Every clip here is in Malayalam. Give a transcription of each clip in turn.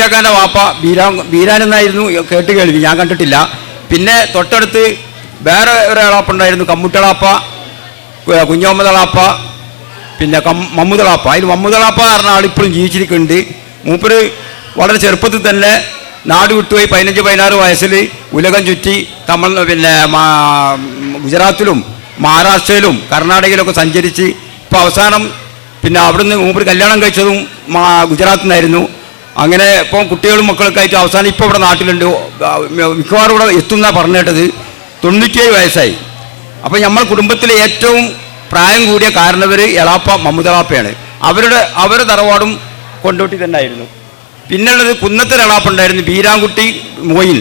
കമ്മുട്ടിയാക്കാൻ്റെ വാപ്പ ബീരാൻ എന്നായിരുന്നു കേട്ട് കേൾവി, ഞാൻ കണ്ടിട്ടില്ല. പിന്നെ തൊട്ടടുത്ത് വേറെ ഒരു എളാപ്പുണ്ടായിരുന്നു, കമ്മുട്ടിളാപ്പ, കുഞ്ഞമ്മദളാപ്പ, പിന്നെ മമ്മുദളാപ്പ. അതിൽ മമ്മുദളാപ്പ പറഞ്ഞ ആളിപ്പോഴും ജീവിച്ചിരിക്കുന്നുണ്ട്. മൂപ്പര് വളരെ ചെറുപ്പത്തിൽ തന്നെ നാട് വിട്ടുപോയി 15-16 വയസ്സിൽ ഉലകം ചുറ്റി പിന്നെ ഗുജറാത്തിലും മഹാരാഷ്ട്രയിലും കർണാടകയിലൊക്കെ സഞ്ചരിച്ച് ഇപ്പോൾ അവസാനം പിന്നെ അവിടുന്ന് മൂപ്പര് കല്യാണം കഴിച്ചതും ഗുജറാത്തിൽ നിന്നായിരുന്നു. അങ്ങനെ ഇപ്പം കുട്ടികളും മക്കളൊക്കെ ആയിട്ട് അവസാനം ഇപ്പോൾ ഇവിടെ നാട്ടിലുണ്ട്. മിക്കവാറും ഇവിടെ എത്തുന്ന പറഞ്ഞു കേട്ടത്. 97 വയസ്സായി. അപ്പോൾ നമ്മൾ കുടുംബത്തിലെ ഏറ്റവും പ്രായം കൂടിയ കാരണവർ എളാപ്പ മമ്മുദളാപ്പയാണ്. അവരുടെ തറവാടും കൊണ്ടോട്ടി തന്നെ ആയിരുന്നു. പിന്നുള്ളത് കുന്നത്തെ എളാപ്പുണ്ടായിരുന്നു, ബീരാൻകുട്ടി മോയിൻ.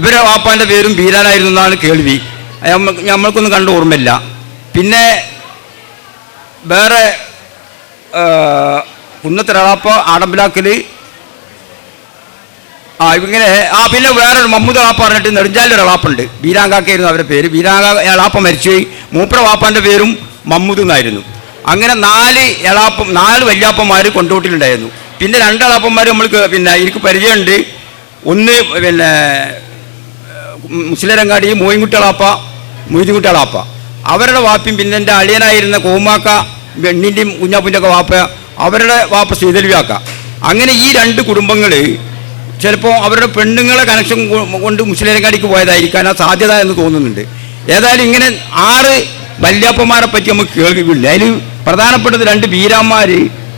ഇവരെ വാപ്പാൻ്റെ പേരും ബീരാനായിരുന്നു എന്നാണ് കേൾവി. നമ്മൾക്കൊന്നും കണ്ട് ഓർമ്മയില്ല. പിന്നെ വേറെ കുന്നത്തെ എളാപ്പ ആടമ്പിലാക്കൽ ഇങ്ങനെ പിന്നെ വേറൊരു മമ്മൂദ് എളാപ്പ പറഞ്ഞിട്ട് നെടുഞ്ചാലൊരു എളാപ്പുണ്ട്, ബീരാങ്കാക്കായിരുന്നു അവരുടെ പേര്. ബീരാങ്ക എളാപ്പ മരിച്ചുപോയി. മൂപ്പര വാപ്പാൻ്റെ പേരും മമ്മൂദ് എന്നായിരുന്നു. അങ്ങനെ 4 വല്യാപ്പന്മാർ കൊണ്ടോട്ടിലുണ്ടായിരുന്നു. പിന്നെ 2 എളാപ്പന്മാർ നമ്മൾ പിന്നെ എനിക്ക് പരിചയമുണ്ട്. ഒന്ന് പിന്നെ മുസ്ലിരങ്ങാടി മോയിൻകുട്ടി എളാപ്പ, മൊയ്തീൻകുട്ടി എളാപ്പ, അവരുടെ വാപ്പയും പിന്നെ എൻ്റെ അളിയനായിരുന്ന കോമാക്ക പെണ്ണിൻ്റെയും കുഞ്ഞാപ്പിൻ്റെ ഒക്കെ വാപ്പ, അവരുടെ വാപ്പ ശ്രീതൽവിയാക്ക. അങ്ങനെ ഈ 2 കുടുംബങ്ങൾ ചിലപ്പോൾ അവരുടെ പെണ്ണുങ്ങളെ കണക്ഷൻ കൊണ്ട് മുസ്ലിരങ്ങാടിക്ക് പോയതായിരിക്കാനാ സാധ്യത എന്ന് തോന്നുന്നുണ്ട്. ഏതായാലും ഇങ്ങനെ 6 വല്യാപ്പന്മാരെ പറ്റി നമുക്ക് കേൾവില്ല. അതിൽ പ്രധാനപ്പെട്ടത് 2 വീരാന്മാർ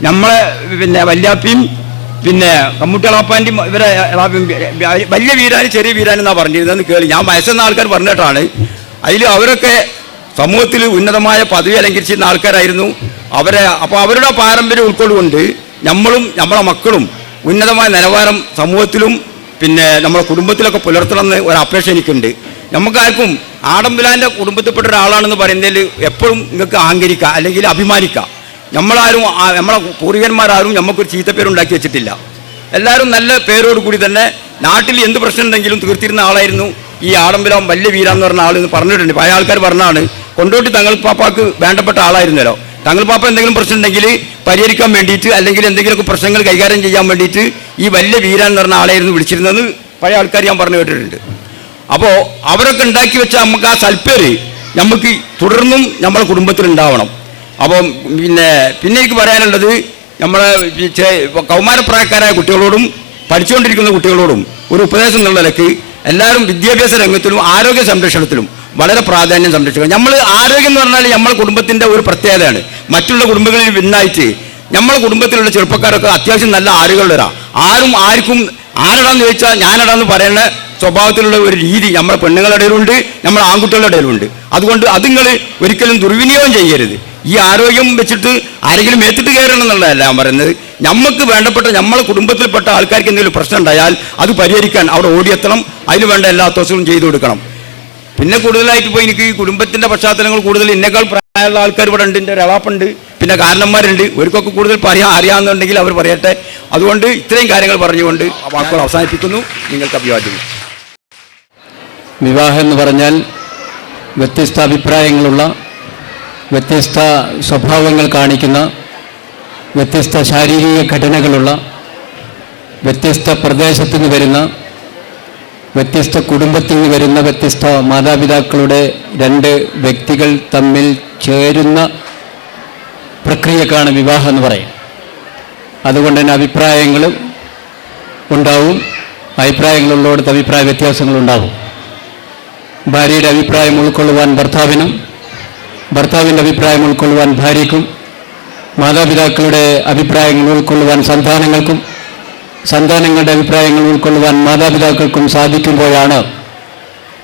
നമ്മളെ പിന്നെ വല്യാപ്പിയും പിന്നെ കമ്മുട്ടിളാപ്പാൻ്റെയും ഇവരെ വലിയ വീരാൻ ചെറിയ വീരാൻ എന്നാണ് പറഞ്ഞിരുന്നതെന്ന് കേൾവി. ഞാൻ വയസ്സെന്ന ആൾക്കാർ പറഞ്ഞിട്ടാണ്. അതിൽ അവരൊക്കെ സമൂഹത്തിൽ ഉന്നതമായ പദവി അലങ്കരിച്ചിരുന്ന ആൾക്കാരായിരുന്നു. അപ്പോൾ അവരുടെ പാരമ്പര്യം ഉൾക്കൊള്ളുകൊണ്ട് നമ്മളും നമ്മളെ മക്കളും ഉന്നതമായ നിലവാരം സമൂഹത്തിലും പിന്നെ നമ്മളെ കുടുംബത്തിലൊക്കെ പുലർത്തണമെന്ന് ഒരു അപേക്ഷ എനിക്കുണ്ട്. നമുക്കാർക്കും ആഡംബിലാൻ്റെ കുടുംബത്തിൽപ്പെട്ട ഒരാളാണെന്ന് പറയുന്നതിൽ എപ്പോഴും നിങ്ങൾക്ക് അഹങ്കരിക്കുക അല്ലെങ്കിൽ അഭിമാനിക്കുക. നമ്മളാരും നമ്മളെ പൂർവികന്മാരാരും നമുക്കൊരു ചീത്തപ്പേരുണ്ടാക്കി വെച്ചിട്ടില്ല. എല്ലാവരും നല്ല പേരോടുകൂടി തന്നെ നാട്ടിൽ എന്ത് പ്രശ്നം ഉണ്ടെങ്കിലും തീർത്തിരുന്ന ആളായിരുന്നു ഈ ആഡംബിലാം വലിയ വീരാന്ന് പറഞ്ഞ ആളെന്ന് പറഞ്ഞിട്ടുണ്ട്. പഴയ ആൾക്കാർ പറഞ്ഞാണ്. കൊണ്ടോട്ടി തങ്ങൾ പാപ്പാക്ക് വേണ്ടപ്പെട്ട ആളായിരുന്നല്ലോ. തങ്ങൾ പാപ്പ എന്തെങ്കിലും പ്രശ്നം ഉണ്ടെങ്കിൽ പരിഹരിക്കാൻ വേണ്ടിയിട്ട് അല്ലെങ്കിൽ എന്തെങ്കിലുമൊക്കെ പ്രശ്നങ്ങൾ കൈകാര്യം ചെയ്യാൻ വേണ്ടിയിട്ട് ഈ വലിയ വീരാൻ എന്ന് പറഞ്ഞ ആളായിരുന്നു വിളിച്ചിരുന്നതെന്ന് പഴയ ആൾക്കാർ ഞാൻ പറഞ്ഞു കേട്ടിട്ടുണ്ട്. അപ്പോൾ അവരൊക്കെ ഉണ്ടാക്കി വെച്ച നമുക്ക് ആ സൽപ്പേര് നമുക്ക് തുടർന്നും നമ്മളെ കുടുംബത്തിലുണ്ടാവണം. അപ്പം പിന്നെ എനിക്ക് പറയാനുള്ളത് നമ്മളെ കൗമാരപ്രായക്കാരായ കുട്ടികളോടും പഠിച്ചുകൊണ്ടിരിക്കുന്ന കുട്ടികളോടും ഒരു ഉപദേശം എന്നുള്ള നിലയ്ക്ക് എല്ലാവരും വിദ്യാഭ്യാസ രംഗത്തിലും ആരോഗ്യ സംരക്ഷണത്തിലും വളരെ പ്രാധാന്യം സംരക്ഷിക്കുക. നമ്മൾ ആരോഗ്യം എന്ന് പറഞ്ഞാൽ നമ്മളെ കുടുംബത്തിൻ്റെ ഒരു പ്രത്യേകതയാണ്. മറ്റുള്ള കുടുംബങ്ങളിൽ ഭിന്നായിട്ട് നമ്മളെ കുടുംബത്തിലുള്ള ചെറുപ്പക്കാരൊക്കെ അത്യാവശ്യം നല്ല ആരോഗ്യമുള്ളവരാണ്. ആർക്കും ആരടാന്ന് ചോദിച്ചാൽ ഞാനടാന്ന് പറയുന്ന സ്വഭാവത്തിലുള്ള ഒരു രീതി നമ്മുടെ പെണ്ണുങ്ങളുടെ ഇടയിലുണ്ട്, നമ്മുടെ ആൺകുട്ടികളുടെ ഇടയിലുണ്ട്. അതുകൊണ്ട് അത് നിങ്ങൾ ഒരിക്കലും ദുർവിനിയോഗം ചെയ്യരുത്. ഈ ആരോഗ്യം വെച്ചിട്ട് ആരെങ്കിലും മേത്തിട്ട് കയറണം എന്നുള്ളതല്ല ഞാൻ പറയുന്നത്. നമുക്ക് വേണ്ടപ്പെട്ട നമ്മളെ കുടുംബത്തിൽപ്പെട്ട ആൾക്കാർക്ക് എന്തെങ്കിലും പ്രശ്നം ഉണ്ടായാൽ അത് പരിഹരിക്കാൻ അവിടെ ഓടിയെത്തണം. അതിന് വേണ്ട എല്ലാ അത്യാവശ്യവും ചെയ്തു കൊടുക്കണം. പിന്നെ കൂടുതലായിട്ട് ഇപ്പോൾ എനിക്ക് ഈ കുടുംബത്തിൻ്റെ പശ്ചാത്തലങ്ങൾ കൂടുതൽ എന്നേക്കാൾ പ്രായമുള്ള ആൾക്കാർ ഇവിടെ ഉണ്ട്. എൻ്റെ ഒരു എളാപ്പുണ്ട്, പിന്നെ കാരണന്മാരുണ്ട്. ഇവർക്കൊക്കെ കൂടുതൽ അറിയാമെന്നുണ്ടെങ്കിൽ അവർ പറയട്ടെ. അതുകൊണ്ട് ഇത്രയും കാര്യങ്ങൾ പറഞ്ഞുകൊണ്ട് വാക്കുകൾ അവസാനിപ്പിക്കുന്നു. നിങ്ങൾക്ക് അഭിവാദ്യങ്ങൾ. വിവാഹം എന്ന് പറഞ്ഞാൽ വ്യത്യസ്ത അഭിപ്രായങ്ങളുള്ള, വ്യത്യസ്ത സ്വഭാവങ്ങൾ കാണിക്കുന്ന, വ്യത്യസ്ത ശാരീരിക ഘടനകളുള്ള, വ്യത്യസ്ത പ്രദേശത്തു നിന്ന് വരുന്ന, വ്യത്യസ്ത കുടുംബത്തിൽ നിന്ന് വരുന്ന വ്യത്യസ്ത മാതാപിതാക്കളുടെ 2 വ്യക്തികൾ തമ്മിൽ ചേരുന്ന പ്രക്രിയക്കാണ് വിവാഹം എന്ന് പറയും. അതുകൊണ്ട് തന്നെ അഭിപ്രായങ്ങൾ ഉണ്ടാവും. അഭിപ്രായങ്ങളുള്ളടത്ത് അഭിപ്രായ വ്യത്യാസങ്ങളുണ്ടാകും. ഭാര്യയുടെ അഭിപ്രായം ഉൾക്കൊള്ളുവാൻ ഭർത്താവിനും, ഭർത്താവിൻ്റെ അഭിപ്രായം ഉൾക്കൊള്ളുവാൻ ഭാര്യയ്ക്കും, മാതാപിതാക്കളുടെ അഭിപ്രായങ്ങൾ ഉൾക്കൊള്ളുവാൻ സന്താനങ്ങൾക്കും, സന്താനങ്ങളുടെ അഭിപ്രായങ്ങൾ ഉൾക്കൊള്ളുവാൻ മാതാപിതാക്കൾക്കും സാധിക്കുമ്പോഴാണ്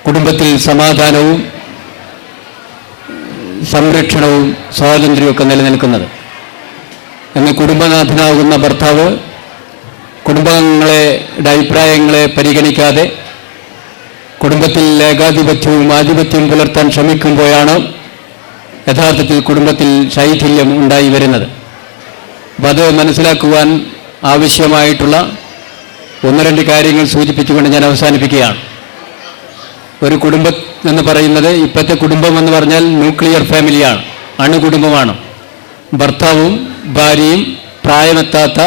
കുടുംബത്തിൽ സമാധാനവും സംരക്ഷണവും സ്വാതന്ത്ര്യമൊക്കെ നിലനിൽക്കുന്നത്. എന്ന് കുടുംബനാഥനാകുന്ന ഭർത്താവ് കുടുംബാംഗങ്ങളുടെ അഭിപ്രായങ്ങളെ പരിഗണിക്കാതെ കുടുംബത്തിൽ ഏകാധിപത്യവും ആധിപത്യവും പുലർത്താൻ ശ്രമിക്കുമ്പോഴാണ് യഥാർത്ഥത്തിൽ കുടുംബത്തിൽ ശൈഥില്യം ഉണ്ടായി വരുന്നത്. അപ്പം അത് മനസ്സിലാക്കുവാൻ ആവശ്യമായിട്ടുള്ള 1-2 കാര്യങ്ങൾ സൂചിപ്പിച്ചുകൊണ്ട് ഞാൻ അവസാനിപ്പിക്കുകയാണ്. ഒരു കുടുംബം എന്ന് പറയുന്നത്, ഇപ്പോഴത്തെ കുടുംബം എന്ന് പറഞ്ഞാൽ ന്യൂക്ലിയർ ഫാമിലിയാണ്, അണുകുടുംബമാണ്. ഭർത്താവും ഭാര്യയും പ്രായമെത്താത്ത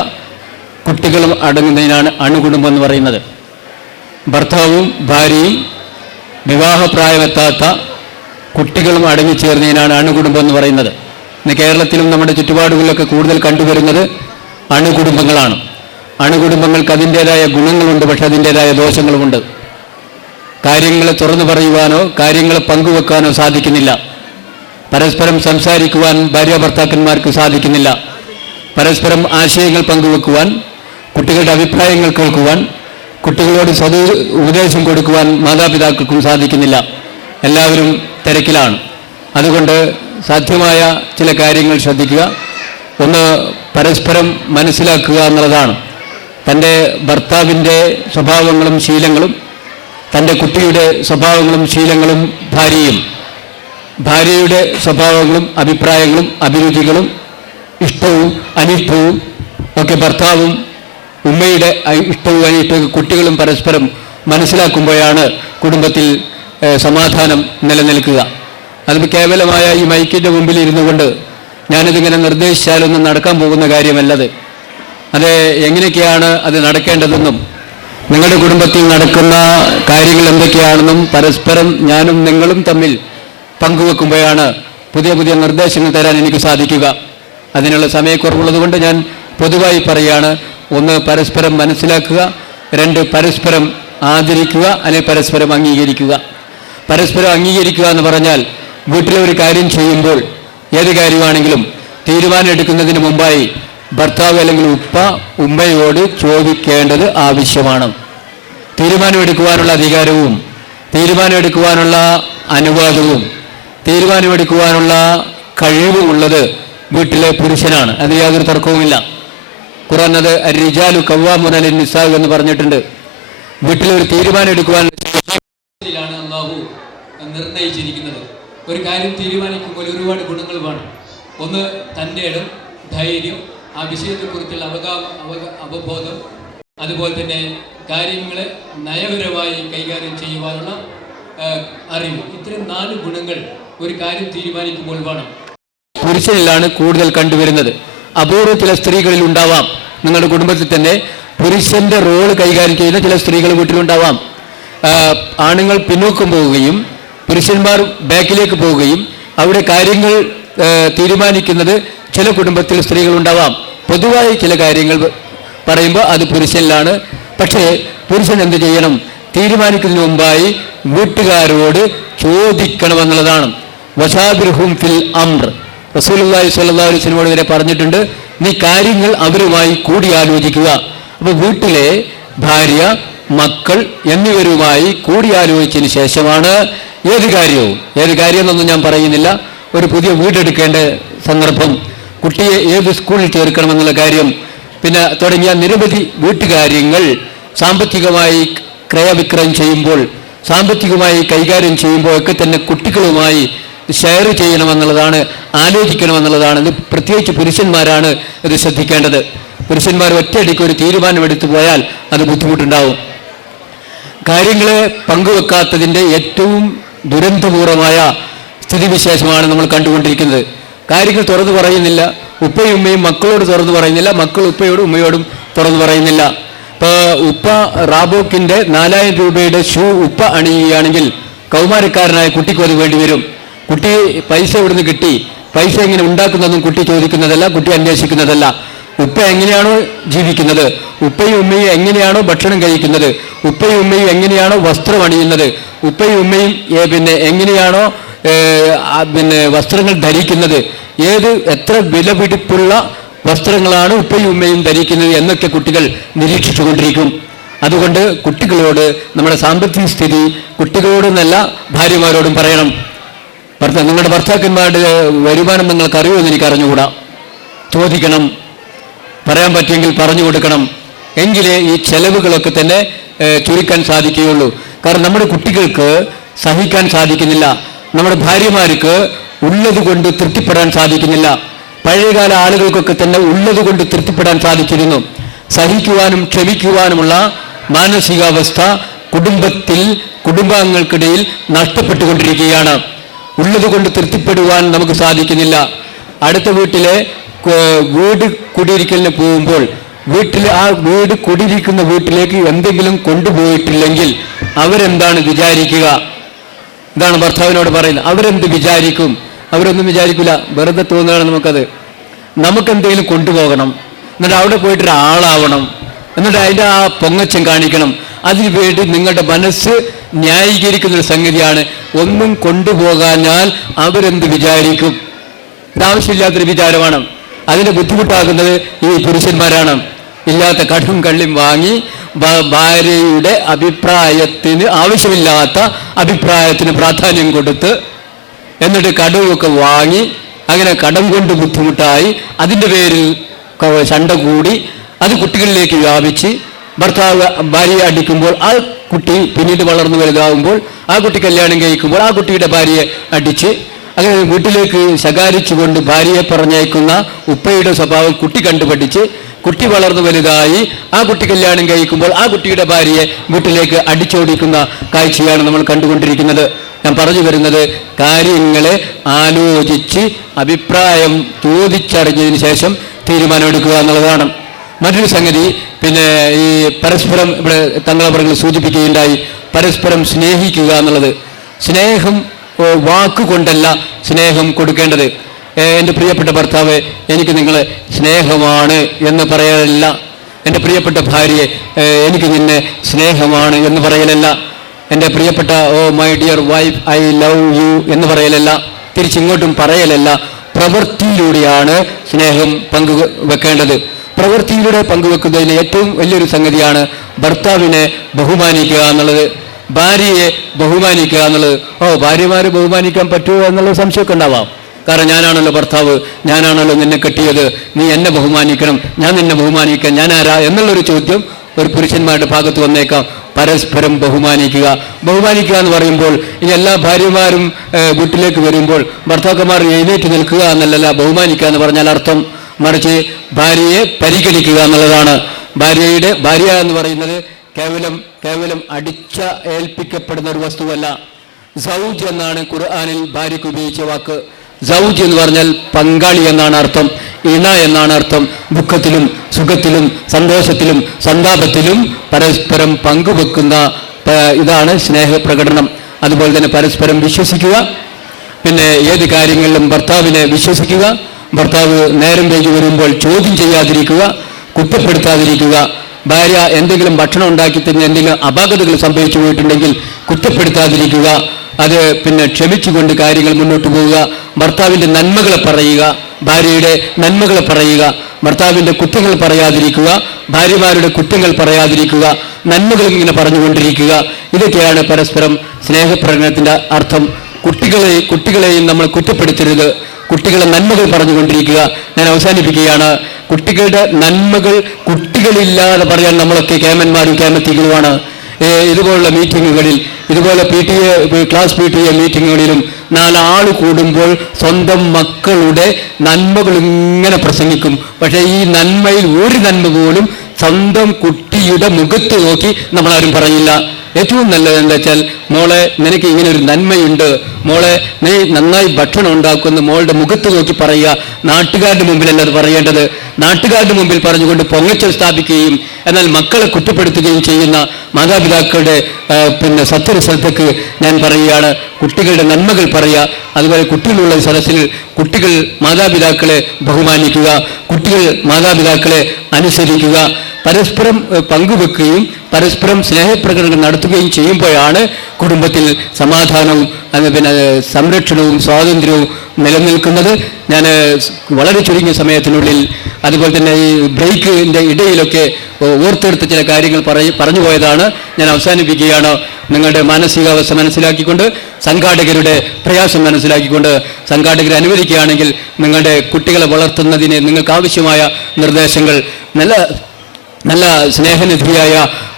കുട്ടികളും അടങ്ങുന്നതിനാണ് അണുകുടുംബം എന്ന് പറയുന്നത്. ഭർത്താവും ഭാര്യയും വിവാഹപ്രായമെത്താത്ത കുട്ടികളും അടങ്ങിച്ചേർന്നതിനാണ് അണുകുടുംബം എന്ന് പറയുന്നത്. ഇന്ന് കേരളത്തിലും നമ്മുടെ ചുറ്റുപാടുകളിലൊക്കെ കൂടുതൽ കണ്ടുവരുന്നത് അണുകുടുംബങ്ങളാണ്. അണുകുടുംബങ്ങൾക്ക് അതിൻ്റേതായ ഗുണങ്ങളുണ്ട്, പക്ഷെ അതിൻ്റേതായ ദോഷങ്ങളുമുണ്ട്. കാര്യങ്ങൾ തുറന്നു പറയുവാനോ കാര്യങ്ങൾ പങ്കുവെക്കാനോ സാധിക്കുന്നില്ല. പരസ്പരം സംസാരിക്കുവാൻ ഭാര്യ ഭർത്താക്കന്മാർക്ക് സാധിക്കുന്നില്ല. പരസ്പരം ആശയങ്ങൾ പങ്കുവെക്കുവാൻ, കുട്ടികളുടെ അഭിപ്രായങ്ങൾ കേൾക്കുവാൻ, കുട്ടികളോട് ഉപദേശം കൊടുക്കുവാൻ മാതാപിതാക്കൾക്കും സാധിക്കുന്നില്ല. എല്ലാവരും തിരക്കിലാണ്. അതുകൊണ്ട് സാധ്യമായ ചില കാര്യങ്ങൾ ശ്രദ്ധിക്കുക. ഒന്ന്, പരസ്പരം മനസ്സിലാക്കുക എന്നുള്ളതാണ്. തൻ്റെ ഭർത്താവിൻ്റെ സ്വഭാവങ്ങളും ശീലങ്ങളും, തൻ്റെ കുട്ടിയുടെ സ്വഭാവങ്ങളും ശീലങ്ങളും ഭാര്യയുടെ സ്വഭാവങ്ങളും അഭിപ്രായങ്ങളും അഭിരുചികളും ഇഷ്ടവും അനിഷ്ടവും ഒക്കെ ഭർത്താവും ഉമ്മയുടെ ഇഷ്ടവും അനിഷ്ടവും കുട്ടികളും പരസ്പരം മനസ്സിലാക്കുമ്പോഴാണ് കുടുംബത്തിൽ സമാധാനം നിലനിൽക്കുക. അത് കേവലമായ ഈ മൈക്കിൻ്റെ മുമ്പിൽ ഇരുന്നു കൊണ്ട് ഞാനിതിങ്ങനെ നിർദ്ദേശിച്ചാലൊന്നും നടക്കാൻ പോകുന്ന കാര്യമല്ലത്. അത് എങ്ങനെയൊക്കെയാണ് അത് നടക്കേണ്ടതെന്നും നിങ്ങളുടെ കുടുംബത്തിൽ നടക്കുന്ന കാര്യങ്ങൾ എന്തൊക്കെയാണെന്നും പരസ്പരം ഞാനും നിങ്ങളും തമ്മിൽ പങ്കുവെക്കുമ്പോഴാണ് പുതിയ പുതിയ നിർദ്ദേശങ്ങൾ തരാൻ എനിക്ക് സാധിക്കുക. അതിനുള്ള സമയക്കുറവുള്ളത് കൊണ്ട് ഞാൻ പൊതുവായി പറയുകയാണ്. ഒന്ന്, പരസ്പരം മനസ്സിലാക്കുക. രണ്ട്, പരസ്പരം ആദരിക്കുക, അല്ലെങ്കിൽ പരസ്പരം അംഗീകരിക്കുക. പരസ്പരം അംഗീകരിക്കുക എന്ന് പറഞ്ഞാൽ വീട്ടിലെ ഒരു കാര്യം ചെയ്യുമ്പോൾ, ഏത് കാര്യമാണെങ്കിലും തീരുമാനം എടുക്കുന്നതിന് മുമ്പായി ഭർത്താവ് അല്ലെങ്കിൽ ഉമ്മയോട് ചോദിക്കേണ്ടത് ആവശ്യമാണ്. തീരുമാനമെടുക്കുവാനുള്ള അധികാരവും തീരുമാനമെടുക്കുവാനുള്ള അനുവാദവും തീരുമാനമെടുക്കുവാനുള്ള കഴിവുമുള്ളത് വീട്ടിലെ പുരുഷനാണ്. അത് യാതൊരു തർക്കവുമില്ല. ഖുർആൻ അത് അർരിജാലു ഖവ്വാമൂന അലന്നിസാ എന്ന് പറഞ്ഞിട്ടുണ്ട്. വീട്ടിലെ ഒരു തീരുമാനം എടുക്കുവാൻ അല്ലാഹു നിർണയിച്ചിരിക്കുന്നത്. ഒരു കാര്യം തീരുമാനിക്കുമ്പോൾ ഒരുപാട് ഗുണങ്ങൾ വേണം. ഒന്ന്, തൻ്റെ ഇടം, ധൈര്യം, ആ വിഷയത്തെക്കുറിച്ചുള്ള അവബോധം, അതുപോലെ തന്നെ കാര്യങ്ങളെ നയപരമായി കൈകാര്യം ചെയ്യുവാനുള്ള അറിവ്. ഇത്തരം 4 ഗുണങ്ങൾ ഒരു കാര്യം തീരുമാനിക്കുമ്പോൾ വേണം. പുരുഷനിലാണ് കൂടുതൽ കണ്ടുവരുന്നത്. അപൂർവ ചില സ്ത്രീകളിൽ ഉണ്ടാവാം. നിങ്ങളുടെ കുടുംബത്തിൽ തന്നെ പുരുഷന്റെ റോള് കൈകാര്യം ചെയ്യുന്ന ചില സ്ത്രീകൾ വീട്ടിലുണ്ടാവാം. ആണുങ്ങൾ പിന്നോക്കം പോവുകയും പുരുഷന്മാർ ബാക്കിലേക്ക് പോവുകയും അവിടെ കാര്യങ്ങൾ തീരുമാനിക്കുന്നത് ചില കുടുംബത്തിൽ സ്ത്രീകളുണ്ടാവാം. പൊതുവായി ചില കാര്യങ്ങൾ പറയുമ്പോൾ അത് പുരുഷനിലാണ്. പക്ഷേ പുരുഷൻ എന്ത് ചെയ്യണം? തീരുമാനിക്കുന്നതിന് മുമ്പായി വീട്ടുകാരോട് ചോദിക്കണമെന്നുള്ളതാണ്. വശാബിർഹും ഫിൽ അംർ, റസൂലുള്ളാഹി സ്വല്ലല്ലാഹു അലൈഹി വസല്ലം വരെ പറഞ്ഞിട്ടുണ്ട്, നീ കാര്യങ്ങൾ അവരുമായി കൂടിയാലോചിക്കുക. അപ്പോൾ വീട്ടിലെ ഭാര്യ, മക്കൾ എന്നിവരുമായി കൂടിയാലോചിച്ചതിന് ശേഷമാണ് ഏത് കാര്യം എന്നൊന്നും ഞാൻ പറയുന്നില്ല. ഒരു പുതിയ വീടെടുക്കേണ്ട സന്ദർഭം, കുട്ടിയെ ഏത് സ്കൂളിൽ ചേർക്കണമെന്നുള്ള കാര്യം, പിന്നെ തുടങ്ങിയ നിരവധി വീട്ടുകാര്യങ്ങൾ സാമ്പത്തികമായി ക്രയവിക്രയം ചെയ്യുമ്പോൾ, സാമ്പത്തികമായി കൈകാര്യം ചെയ്യുമ്പോൾ ഒക്കെ തന്നെ കുട്ടികളുമായി ഷെയർ ചെയ്യണമെന്നുള്ളതാണ്, ആലോചിക്കണമെന്നുള്ളതാണ്. ഇത് പ്രത്യേകിച്ച് പുരുഷന്മാരാണ് ഇത് ശ്രദ്ധിക്കേണ്ടത്. പുരുഷന്മാർ ഒറ്റയടിക്ക് ഒരു തീരുമാനമെടുത്തു പോയാൽ അത് ബുദ്ധിമുട്ടുണ്ടാവും. കാര്യങ്ങളെ പങ്കുവെക്കാത്തതിൻ്റെ ഏറ്റവും ദുരന്തപൂർവമായ സ്ഥിതിവിശേഷമാണ് നമ്മൾ കണ്ടുകൊണ്ടിരിക്കുന്നത്. കാര്യങ്ങൾ തുറന്നു പറയുന്നില്ല. ഉപ്പയും ഉമ്മയും മക്കളോട് തുറന്നു പറയുന്നില്ല, മക്കൾ ഉപ്പയോടും ഉമ്മയോടും തുറന്നു പറയുന്നില്ല. ഇപ്പോൾ ഉപ്പ റാബോക്കിൻ്റെ 4000 രൂപയുടെ ഷൂ ഉപ്പ അണിയുകയാണെങ്കിൽ കൗമാരക്കാരനായ കുട്ടിക്ക് അത് വേണ്ടി വരും. കുട്ടി പൈസ ഇവിടുന്ന് കിട്ടി, പൈസ എങ്ങനെ ഉണ്ടാക്കുന്നതെന്നും കുട്ടി ചോദിക്കുന്നതല്ല, കുട്ടി അന്വേഷിക്കുന്നതല്ല. ഉപ്പ എങ്ങനെയാണോ ജീവിക്കുന്നത്, ഉപ്പയും ഉമ്മയും എങ്ങനെയാണോ ഭക്ഷണം കഴിക്കുന്നത്, ഉപ്പയും ഉമ്മയും എങ്ങനെയാണോ വസ്ത്രം അണിയുന്നത്, ഉപ്പയും ഉമ്മയും എങ്ങനെയാണോ വസ്ത്രങ്ങൾ ധരിക്കുന്നത്, എത്ര വിലപിടിപ്പുള്ള വസ്ത്രങ്ങളാണ് ഉപ്പയും ഉമ്മയും ധരിക്കുന്നത് എന്നൊക്കെ കുട്ടികൾ നിരീക്ഷിച്ചു കൊണ്ടിരിക്കും. അതുകൊണ്ട് കുട്ടികളോട് നമ്മുടെ സാമ്പത്തിക സ്ഥിതി കുട്ടികളോടൊന്നല്ല ഭാര്യമാരോടും പറയണം. നിങ്ങളുടെ ഭർത്താക്കന്മാരുടെ വരുമാനം നിങ്ങൾക്ക് അറിയുമെന്ന് എനിക്ക് അറിഞ്ഞുകൂടാ. ചോദിക്കണം, പറയാൻ പറ്റുമെങ്കിൽ പറഞ്ഞു കൊടുക്കണം. എങ്കിലേ ഈ ചെലവുകളൊക്കെ തന്നെ ചുരുക്കാൻ സാധിക്കുകയുള്ളൂ. കാരണം നമ്മുടെ കുട്ടികൾക്ക് സഹിക്കാൻ സാധിക്കുന്നില്ല, നമ്മുടെ ഭാര്യമാർക്ക് ഉള്ളത് കൊണ്ട് തൃപ്തിപ്പെടാൻ സാധിക്കുന്നില്ല. പഴയകാല ആളുകൾക്കൊക്കെ തന്നെ ഉള്ളത് കൊണ്ട് തൃപ്തിപ്പെടാൻ സാധിച്ചിരുന്നു. സഹിക്കുവാനും ക്ഷമിക്കുവാനുമുള്ള മാനസികാവസ്ഥ കുടുംബാംഗങ്ങൾക്കിടയിൽ നഷ്ടപ്പെട്ടുകൊണ്ടിരിക്കുകയാണ്. ഉള്ളത് കൊണ്ട് തൃപ്തിപ്പെടുവാൻ നമുക്ക് സാധിക്കുന്നില്ല. അടുത്ത വീട്ടിലെ വീട് കുടിയിരിക്കലിന് പോകുമ്പോൾ വീട്ടിൽ ആ വീട് കുടിയിരിക്കുന്ന വീട്ടിലേക്ക് എന്തെങ്കിലും കൊണ്ടുപോയിട്ടില്ലെങ്കിൽ അവരെന്താണ് വിചാരിക്കുക? ഇതാണ് ഭർത്താവിനോട് പറയുന്നത്. അവരെന്ത് വിചാരിക്കും? അവരൊന്നും വിചാരിക്കില്ല, വെറുതെ തോന്നുകയാണ് നമുക്കത്. നമുക്കെന്തെങ്കിലും കൊണ്ടുപോകണം, എന്നിട്ട് അവിടെ പോയിട്ടൊരാളാവണം, എന്നിട്ട് അതിൻ്റെ ആ പൊങ്ങച്ചം കാണിക്കണം. അതിനു വേണ്ടി നിങ്ങളുടെ മനസ്സ് ന്യായീകരിക്കുന്നൊരു സംഗതിയാണ്. ഒന്നും കൊണ്ടുപോകാഞ്ഞാൽ അവരെന്ത് വിചാരിക്കും? ഇതാവശ്യമില്ലാത്തൊരു വിചാരമാണ്. അതിന് ബുദ്ധിമുട്ടാകുന്നത് ഈ പുരുഷന്മാരാണ്. ഇല്ലാത്ത കടും കള്ളിയും വാങ്ങി ഭാര്യയുടെ അഭിപ്രായത്തിന്, ആവശ്യമില്ലാത്ത അഭിപ്രായത്തിന് പ്രാധാന്യം കൊടുത്ത്, എന്നിട്ട് കടമൊക്കെ വാങ്ങി, അങ്ങനെ കടം കൊണ്ട് ബുദ്ധിമുട്ടായി അതിൻ്റെ പേരിൽ ശണ്ട കൂടി അത് കുട്ടികളിലേക്ക് വ്യാപിച്ച് ഭർത്താവ് ഭാര്യയെ അടിക്കുമ്പോൾ ആ കുട്ടി പിന്നീട് വളർന്നു വലുതാവുമ്പോൾ ആ കുട്ടി കല്യാണം കഴിക്കുമ്പോൾ ആ കുട്ടിയുടെ ഭാര്യയെ അടിച്ച്, അങ്ങനെ വീട്ടിലേക്ക് ശകാരിച്ചുകൊണ്ട് ഭാര്യയെ പറഞ്ഞയക്കുന്ന ഉപ്പയുടെ സ്വഭാവം കുട്ടി കണ്ടുപഠിച്ച് കുട്ടി വളർന്നു വലുതായി ആ കുട്ടി കല്യാണം കഴിക്കുമ്പോൾ ആ കുട്ടിയുടെ ഭാര്യയെ വീട്ടിലേക്ക് അടിച്ചോടിക്കുന്ന കാഴ്ചയാണ് നമ്മൾ കണ്ടുകൊണ്ടിരിക്കുന്നത്. ഞാൻ പറഞ്ഞു വരുന്നത്, കാര്യങ്ങളെ ആലോചിച്ച് അഭിപ്രായം ചോദിച്ചറിഞ്ഞതിന് ശേഷം തീരുമാനമെടുക്കുക എന്നുള്ളതാണ്. മറ്റൊരു സംഗതി, പിന്നെ ഈ പരസ്പരം, ഇവിടെ തങ്ങളവர்கள் സൂചിപ്പിക്കുകയുണ്ടായി, പരസ്പരം സ്നേഹിക്കുക എന്നുള്ളത്. സ്നേഹം വാക്കുകൊണ്ടല്ല സ്നേഹം കൊടുക്കേണ്ടത്. എൻ്റെ പ്രിയപ്പെട്ട ഭർത്താവ്, എനിക്ക് നിങ്ങളെ സ്നേഹമാണ് എന്ന് പറയലല്ല. എൻ്റെ പ്രിയപ്പെട്ട ഭാര്യയെ, എനിക്ക് നിന്നെ സ്നേഹമാണ് എന്ന് പറയലല്ല. എൻ്റെ പ്രിയപ്പെട്ട oh my dear wife, I love you എന്ന് പറയലല്ല. തിരിച്ചിങ്ങോട്ടും പറയലല്ല. പ്രവൃത്തിയിലൂടെയാണ് സ്നേഹം പങ്കുവെക്കേണ്ടത്. പ്രവൃത്തിയിലൂടെ പങ്കുവെക്കുന്നതിന് ഏറ്റവും വലിയൊരു സംഗതിയാണ് ഭർത്താവിനെ ബഹുമാനിക്കുക എന്നുള്ളത്, ഭാര്യയെ ബഹുമാനിക്കുക എന്നുള്ളത്. ഭാര്യമാരെ ബഹുമാനിക്കാൻ പറ്റുമോ എന്നുള്ള സംശയമൊക്കെ ഉണ്ടാവാം. കാരണം ഞാനാണല്ലോ ഭർത്താവ്, ഞാനാണല്ലോ നിന്നെ കെട്ടിയത്, നീ എന്നെ ബഹുമാനിക്കണം, ഞാൻ നിന്നെ ബഹുമാനിക്കാൻ ഞാൻ ആരാ എന്നുള്ളൊരു ചോദ്യം ഒരു പുരുഷന്മാരുടെ ഭാഗത്ത് വന്നേക്കാം. പരസ്പരം ബഹുമാനിക്കുക. ബഹുമാനിക്കുക എന്ന് പറയുമ്പോൾ ഇനി എല്ലാ ഭാര്യമാരും വീട്ടിലേക്ക് വരുമ്പോൾ ഭർത്താക്കന്മാർ എഴുന്നേറ്റ് നിൽക്കുക എന്നല്ല ബഹുമാനിക്കുക എന്ന് പറഞ്ഞാൽ അർത്ഥം. മറിച്ച് ഭാര്യയെ പരിഗണിക്കുക എന്നുള്ളതാണ്. ഭാര്യ എന്ന് പറയുന്നത് കേവലം അടിച്ച ഏൽപ്പിക്കപ്പെടുന്ന ഒരു വസ്തുവല്ല. സൗജ് എന്നാണ് ഖുർആനിൽ ഭാര്യയ്ക്ക് ഉപയോഗിച്ച വാക്ക്. സൗജ് എന്ന് പറഞ്ഞാൽ പങ്കാളി എന്നാണ് അർത്ഥം, ഇണ എന്നാണ് അർത്ഥം. ദുഃഖത്തിലും സുഖത്തിലും സന്തോഷത്തിലും സന്താപത്തിലും പരസ്പരം പങ്കുവെക്കുന്ന ഇതാണ് സ്നേഹപ്രകടനം. അതുപോലെ തന്നെ പരസ്പരം വിശ്വസിക്കുക. പിന്നെ ഏത് കാര്യങ്ങളിലും ഭർത്താവിനെ വിശ്വസിക്കുക. ഭർത്താവ് നേരം വൈകി വരുമ്പോൾ ചോദ്യം ചെയ്യാതിരിക്കുക, കുറ്റപ്പെടുത്താതിരിക്കുക. ഭാര്യ എന്തെങ്കിലും ഭക്ഷണം ഉണ്ടാക്കി തന്നെ എന്തെങ്കിലും അപാകതകൾ സംഭവിച്ചു പോയിട്ടുണ്ടെങ്കിൽ കുറ്റപ്പെടുത്താതിരിക്കുക. അത് പിന്നെ ക്ഷമിച്ചുകൊണ്ട് കാര്യങ്ങൾ മുന്നോട്ട് പോവുക. ഭർത്താവിൻ്റെ നന്മകളെ പറയുക, ഭാര്യയുടെ നന്മകളെ പറയുക. ഭർത്താവിൻ്റെ കുറ്റങ്ങൾ പറയാതിരിക്കുക, ഭാര്യമാരുടെ കുറ്റങ്ങൾ പറയാതിരിക്കുക, നന്മകളും ഇങ്ങനെ പറഞ്ഞുകൊണ്ടിരിക്കുക. ഇതൊക്കെയാണ് പരസ്പരം സ്നേഹപ്രകടനത്തിൻ്റെ അർത്ഥം. കുട്ടികളെയും നമ്മൾ കുറ്റപ്പെടുത്തരുത്. കുട്ടികളെ നന്മകൾ പറഞ്ഞുകൊണ്ടിരിക്കുക. ഞാൻ അവസാനിപ്പിക്കുകയാണ്. കുട്ടികളുടെ നന്മകൾ കുട്ടികളില്ലാതെ പറയാൻ നമ്മളൊക്കെ കേമന്മാരും കേമത്തികളുമാണ്. ഇതുപോലുള്ള മീറ്റിങ്ങുകളിൽ, ഇതുപോലെ ക്ലാസ് PTA മീറ്റിങ്ങുകളിലും 4 ആൾ കൂടുമ്പോൾ സ്വന്തം മക്കളുടെ നന്മകൾ ഇങ്ങനെ പ്രസംഗിക്കും. പക്ഷേ ഈ നന്മയിൽ ഒരു നന്മ പോലും സ്വന്തം കുട്ടിയുടെ മുഖത്ത് നോക്കി നമ്മളാരും പറയില്ല. ഏറ്റവും നല്ലത് എന്താ വെച്ചാൽ, മോളെ നിനക്ക് ഇങ്ങനെ ഒരു നന്മയുണ്ട്, മോളെ നീ നന്നായി ഭക്ഷണം ഉണ്ടാക്കുന്ന മോളുടെ മുഖത്ത് നോക്കി പറയുക. നാട്ടുകാരുടെ മുമ്പിലല്ല അത് പറയേണ്ടത്. നാട്ടുകാരുടെ മുമ്പിൽ പറഞ്ഞുകൊണ്ട് പൊങ്ങച്ചൽ സ്ഥാപിക്കുകയും എന്നാൽ മക്കളെ കുറ്റപ്പെടുത്തുകയും ചെയ്യുന്ന മാതാപിതാക്കളുടെ പിന്നെ സത്യശ്രദ്ധയ്ക്ക് ഞാൻ പറയുകയാണ്, കുട്ടികളുടെ നന്മകൾ പറയുക. അതുപോലെ കുട്ടികളുള്ള സദസ്സിൽ കുട്ടികൾ മാതാപിതാക്കളെ ബഹുമാനിക്കുക, കുട്ടികൾ മാതാപിതാക്കളെ അനുസരിക്കുക. പരസ്പരം പങ്കുവെക്കുകയും പരസ്പരം സ്നേഹപ്രകടനം നടത്തുകയും ചെയ്യുമ്പോഴാണ് കുടുംബത്തിൽ സമാധാനവും പിന്നെ സംരക്ഷണവും സ്വാതന്ത്ര്യവും നിലനിൽക്കുന്നത്. ഞാൻ വളരെ ചുരുങ്ങിയ സമയത്തിനുള്ളിൽ, അതുപോലെ തന്നെ ഈ ബ്രേക്കിൻ്റെ ഇടയിലൊക്കെ ഓർത്തെടുത്ത ചില കാര്യങ്ങൾ പറഞ്ഞു പോയതാണ്. ഞാൻ അവസാനിപ്പിക്കുകയാണ്. നിങ്ങളുടെ മാനസികാവസ്ഥ മനസ്സിലാക്കിക്കൊണ്ട്, സംഘാടകരുടെ പ്രയാസം മനസ്സിലാക്കിക്കൊണ്ട്, സംഘാടകരെ അനുവദിക്കുകയാണെങ്കിൽ നിങ്ങളുടെ കുട്ടികളെ വളർത്തുന്നതിന് നിങ്ങൾക്ക് ആവശ്യമായ നിർദ്ദേശങ്ങൾ, നല്ല സ്നേഹനിധിയായ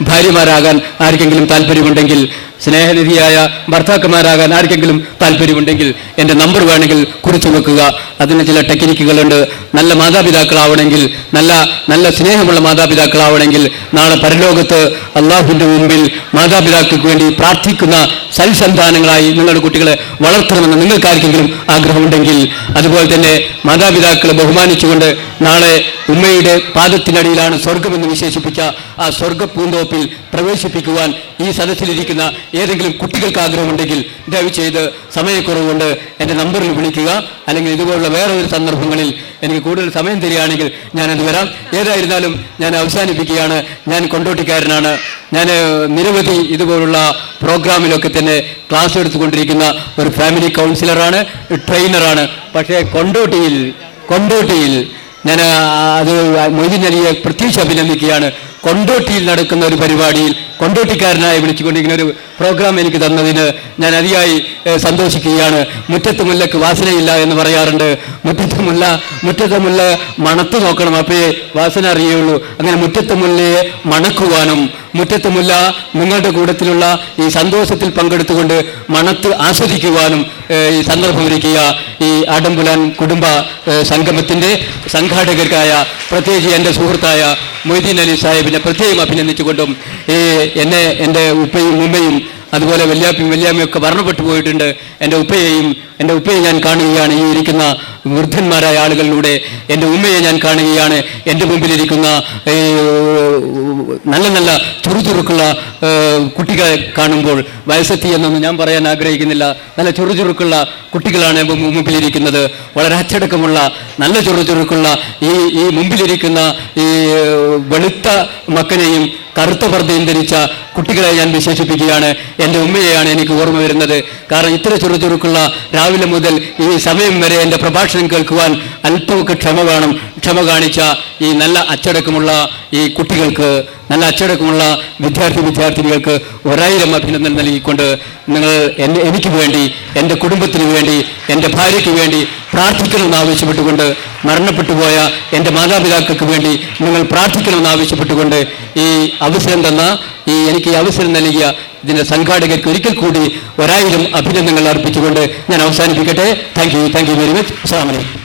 ഭാര്യമാരാകാൻ ആർക്കെങ്കിലും താല്പര്യമുണ്ടെങ്കിൽ സ്നേഹനിധിയായ ഭർത്താക്കന്മാരാകാൻ ആർക്കെങ്കിലും താല്പര്യമുണ്ടെങ്കിൽ എൻ്റെ നമ്പർ വേണമെങ്കിൽ കുറിച്ചു വെക്കുക. അതിന് ചില ടെക്നിക്കുകളുണ്ട്. നല്ല മാതാപിതാക്കളാവണമെങ്കിൽ, നല്ല സ്നേഹമുള്ള മാതാപിതാക്കളാവണമെങ്കിൽ, നാളെ പരലോകത്ത് അള്ളാഹുവിൻ്റെ മുമ്പിൽ മാതാപിതാക്കൾക്ക് വേണ്ടി പ്രാർത്ഥിക്കുന്ന സൽസന്താനങ്ങളായി നിങ്ങളുടെ കുട്ടികളെ വളർത്തണമെന്ന് നിങ്ങൾക്കാർക്കെങ്കിലും ആഗ്രഹമുണ്ടെങ്കിൽ, അതുപോലെ തന്നെ മാതാപിതാക്കളെ ബഹുമാനിച്ചുകൊണ്ട് നാളെ ഉമ്മയുടെ പാദത്തിനടിയിലാണ് സ്വർഗമെന്ന് വിശേഷിപ്പിച്ച ആ സ്വർഗ പൂന്തോപ്പിൽ പ്രവേശിപ്പിക്കുവാൻ ഈ സദസ്സിലിരിക്കുന്ന ഏതെങ്കിലും കുട്ടികൾക്ക് ആഗ്രഹമുണ്ടെങ്കിൽ ദയവ് ചെയ്ത് സമയക്കുറവുകൊണ്ട് എൻ്റെ നമ്പറിൽ വിളിക്കുക. അല്ലെങ്കിൽ ഇതുപോലുള്ള വേറെ ഒരു സന്ദർഭങ്ങളിൽ എനിക്ക് കൂടുതൽ സമയം തരികയാണെങ്കിൽ ഞാനത് വരാം. ഏതായിരുന്നാലും ഞാൻ അവസാനിപ്പിക്കുകയാണ്. ഞാൻ കൊണ്ടോട്ടിക്കാരനാണ്. ഞാൻ നിരവധി ഇതുപോലുള്ള പ്രോഗ്രാമിലൊക്കെ തന്നെ ക്ലാസ് എടുത്തുകൊണ്ടിരിക്കുന്ന ഒരു ഫാമിലി കൗൺസിലറാണ്, ട്രെയിനറാണ്. പക്ഷേ കൊണ്ടോട്ടിയിൽ ഞാൻ അത് മൊയ്തീൻ അലിയെ പ്രത്യേകിച്ച് അഭിനന്ദിക്കുകയാണ്. കൊണ്ടോട്ടിയിൽ നടക്കുന്ന ഒരു പരിപാടിയിൽ കൊണ്ടോട്ടിക്കാരനായി വിളിച്ചുകൊണ്ടിരിക്കുന്ന ഒരു പ്രോഗ്രാം എനിക്ക് തന്നതിന് ഞാൻ അതിയായി സന്തോഷിക്കുകയാണ്. മുറ്റത്ത് മുല്ലക്ക് വാസനയില്ല എന്ന് പറയാറുണ്ട്. മുറ്റത്തെ മുല്ല മണത്ത് നോക്കണം, അപ്പോഴേ വാസന അറിയുള്ളൂ. അങ്ങനെ മുറ്റത്തെ മുല്ലയെ മണക്കുവാനും മുറ്റത്തെ മുല്ല നിങ്ങളുടെ കൂട്ടത്തിലുള്ള ഈ സന്തോഷത്തിൽ പങ്കെടുത്തുകൊണ്ട് മണത്ത് ആസ്വദിക്കുവാനും ഈ സന്ദർഭമൊരുക്കിയ ഈ ആഡംബുലാൻ കുടുംബ സംഗമത്തിൻ്റെ സംഘാടകർക്കായ പ്രത്യേകിച്ച് എൻ്റെ സുഹൃത്തായ മൊയ്തീൻ അലി സാഹിബിനെ പ്രത്യേകം അഭിനന്ദിച്ചുകൊണ്ടും എന്നെ എൻ്റെ ഉപ്പയും ഉമ്മയും അതുപോലെ വല്യാമ്മയും ഒക്കെ മരണപ്പെട്ടു പോയിട്ടുണ്ട്. എൻ്റെ ഉപ്പയെ ഞാൻ കാണുകയാണ്. ഈ ഇരിക്കുന്ന വൃദ്ധന്മാരായ ആളുകളിലൂടെ എൻ്റെ ഉമ്മയെ ഞാൻ കാണുകയാണ്. എൻ്റെ മുമ്പിലിരിക്കുന്ന നല്ല ചുറുചുറുക്കുള്ള കുട്ടികളെ കാണുമ്പോൾ വയസ്സെത്തി എന്നൊന്നും ഞാൻ പറയാൻ ആഗ്രഹിക്കുന്നില്ല. നല്ല ചുറുചുറുക്കുള്ള കുട്ടികളാണ് മുമ്പിലിരിക്കുന്നത്. വളരെ അച്ചടക്കമുള്ള നല്ല ചുറുചുറുക്കുള്ള ഈ മുമ്പിലിരിക്കുന്ന ഈ വെളുത്ത മക്കനെയും കറുത്ത പർദ്ദയും ധരിച്ച കുട്ടികളെ ഞാൻ വിശേഷിപ്പിക്കുകയാണ്. എൻ്റെ ഉമ്മയെയാണ് എനിക്ക് ഓർമ്മ വരുന്നത്. കാരണം ഇത്ര ചുറുചുറുക്കുള്ള രാവിലെ മുതൽ ഈ സമയം വരെ എൻ്റെ പ്രഭാഷണം കേൾക്കുവാൻ അല്പമൊക്കെ ക്ഷമ വേണം. ക്ഷമ കാണിച്ച ഈ നല്ല അച്ചടക്കമുള്ള ഈ കുട്ടികൾക്ക്, നല്ല അച്ചടക്കമുള്ള വിദ്യാർത്ഥിനികൾക്ക് 1000 അഭിനന്ദനം നൽകിക്കൊണ്ട് നിങ്ങൾ എനിക്ക് വേണ്ടി, എൻ്റെ കുടുംബത്തിന് വേണ്ടി, എൻ്റെ ഭാര്യയ്ക്ക് വേണ്ടി പ്രാർത്ഥിക്കണമെന്ന് ആവശ്യപ്പെട്ടുകൊണ്ട്, മരണപ്പെട്ടുപോയ എൻ്റെ മാതാപിതാക്കൾക്ക് വേണ്ടി നിങ്ങൾ പ്രാർത്ഥിക്കണമെന്ന് ആവശ്യപ്പെട്ടുകൊണ്ട് ഈ അവസരം തന്ന എനിക്ക് ഈ അവസരം നൽകിയ ഇതിൻ്റെ സംഘാടകർക്ക് ഒരിക്കൽ കൂടി 1000 അഭിനന്ദനങ്ങൾ അർപ്പിച്ചുകൊണ്ട് ഞാൻ അവസാനിപ്പിക്കട്ടെ. Thank you very much. അസ്സലാമു അലൈക്കും.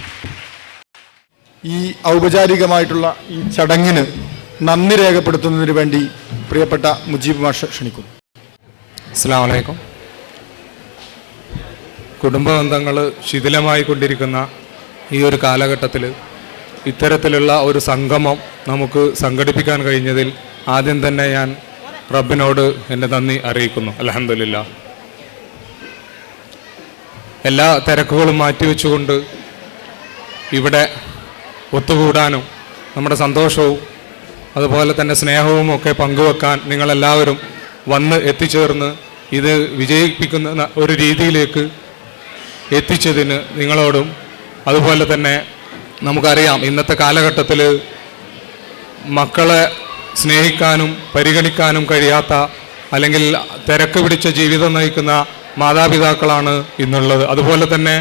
ഈ ഔപചാരികമായിട്ടുള്ള ഈ ചടങ്ങിന് നന്ദി രേഖപ്പെടുത്തുന്നതിന് വേണ്ടി പ്രിയപ്പെട്ട മുജീബ് മാഷ് ക്ഷണിക്കുന്നു. അസ്സലാമു അലൈക്കും. കുടുംബ ബന്ധങ്ങൾ ശിഥിലമായി കൊണ്ടിരിക്കുന്ന ഈ ഒരു കാലഘട്ടത്തിൽ ഇത്തരത്തിലുള്ള ഒരു സംഗമം നമുക്ക് സംഘടിപ്പിക്കാൻ കഴിഞ്ഞതിൽ ആദ്യം തന്നെ ഞാൻ റബ്ബിനോട് എൻ്റെ നന്ദി അറിയിക്കുന്നു. അൽഹംദുലില്ലാ. എല്ലാ തിരക്കുകളും മാറ്റിവെച്ചുകൊണ്ട് ഇവിടെ ഒത്തുകൂടാനും നമ്മുടെ സന്തോഷവും അതുപോലെ തന്നെ സ്നേഹവും ഒക്കെ പങ്കുവെക്കാൻ നിങ്ങളെല്ലാവരും വന്ന് എത്തിച്ചേർന്ന് ഇത് വിജയിപ്പിക്കുന്ന ഒരു രീതിയിലേക്ക് എത്തിച്ചതിന് നിങ്ങളോടും, അതുപോലെ തന്നെ നമുക്കറിയാം ഇന്നത്തെ കാലഘട്ടത്തിൽ മക്കളെ സ്നേഹിക്കാനും പരിഗണിക്കാനും കഴിയാത്ത അല്ലെങ്കിൽ തിരക്ക് പിടിച്ച ജീവിതം നയിക്കുന്ന മാതാപിതാക്കളാണ് ഇന്നുള്ളത്. അതുപോലെ തന്നെ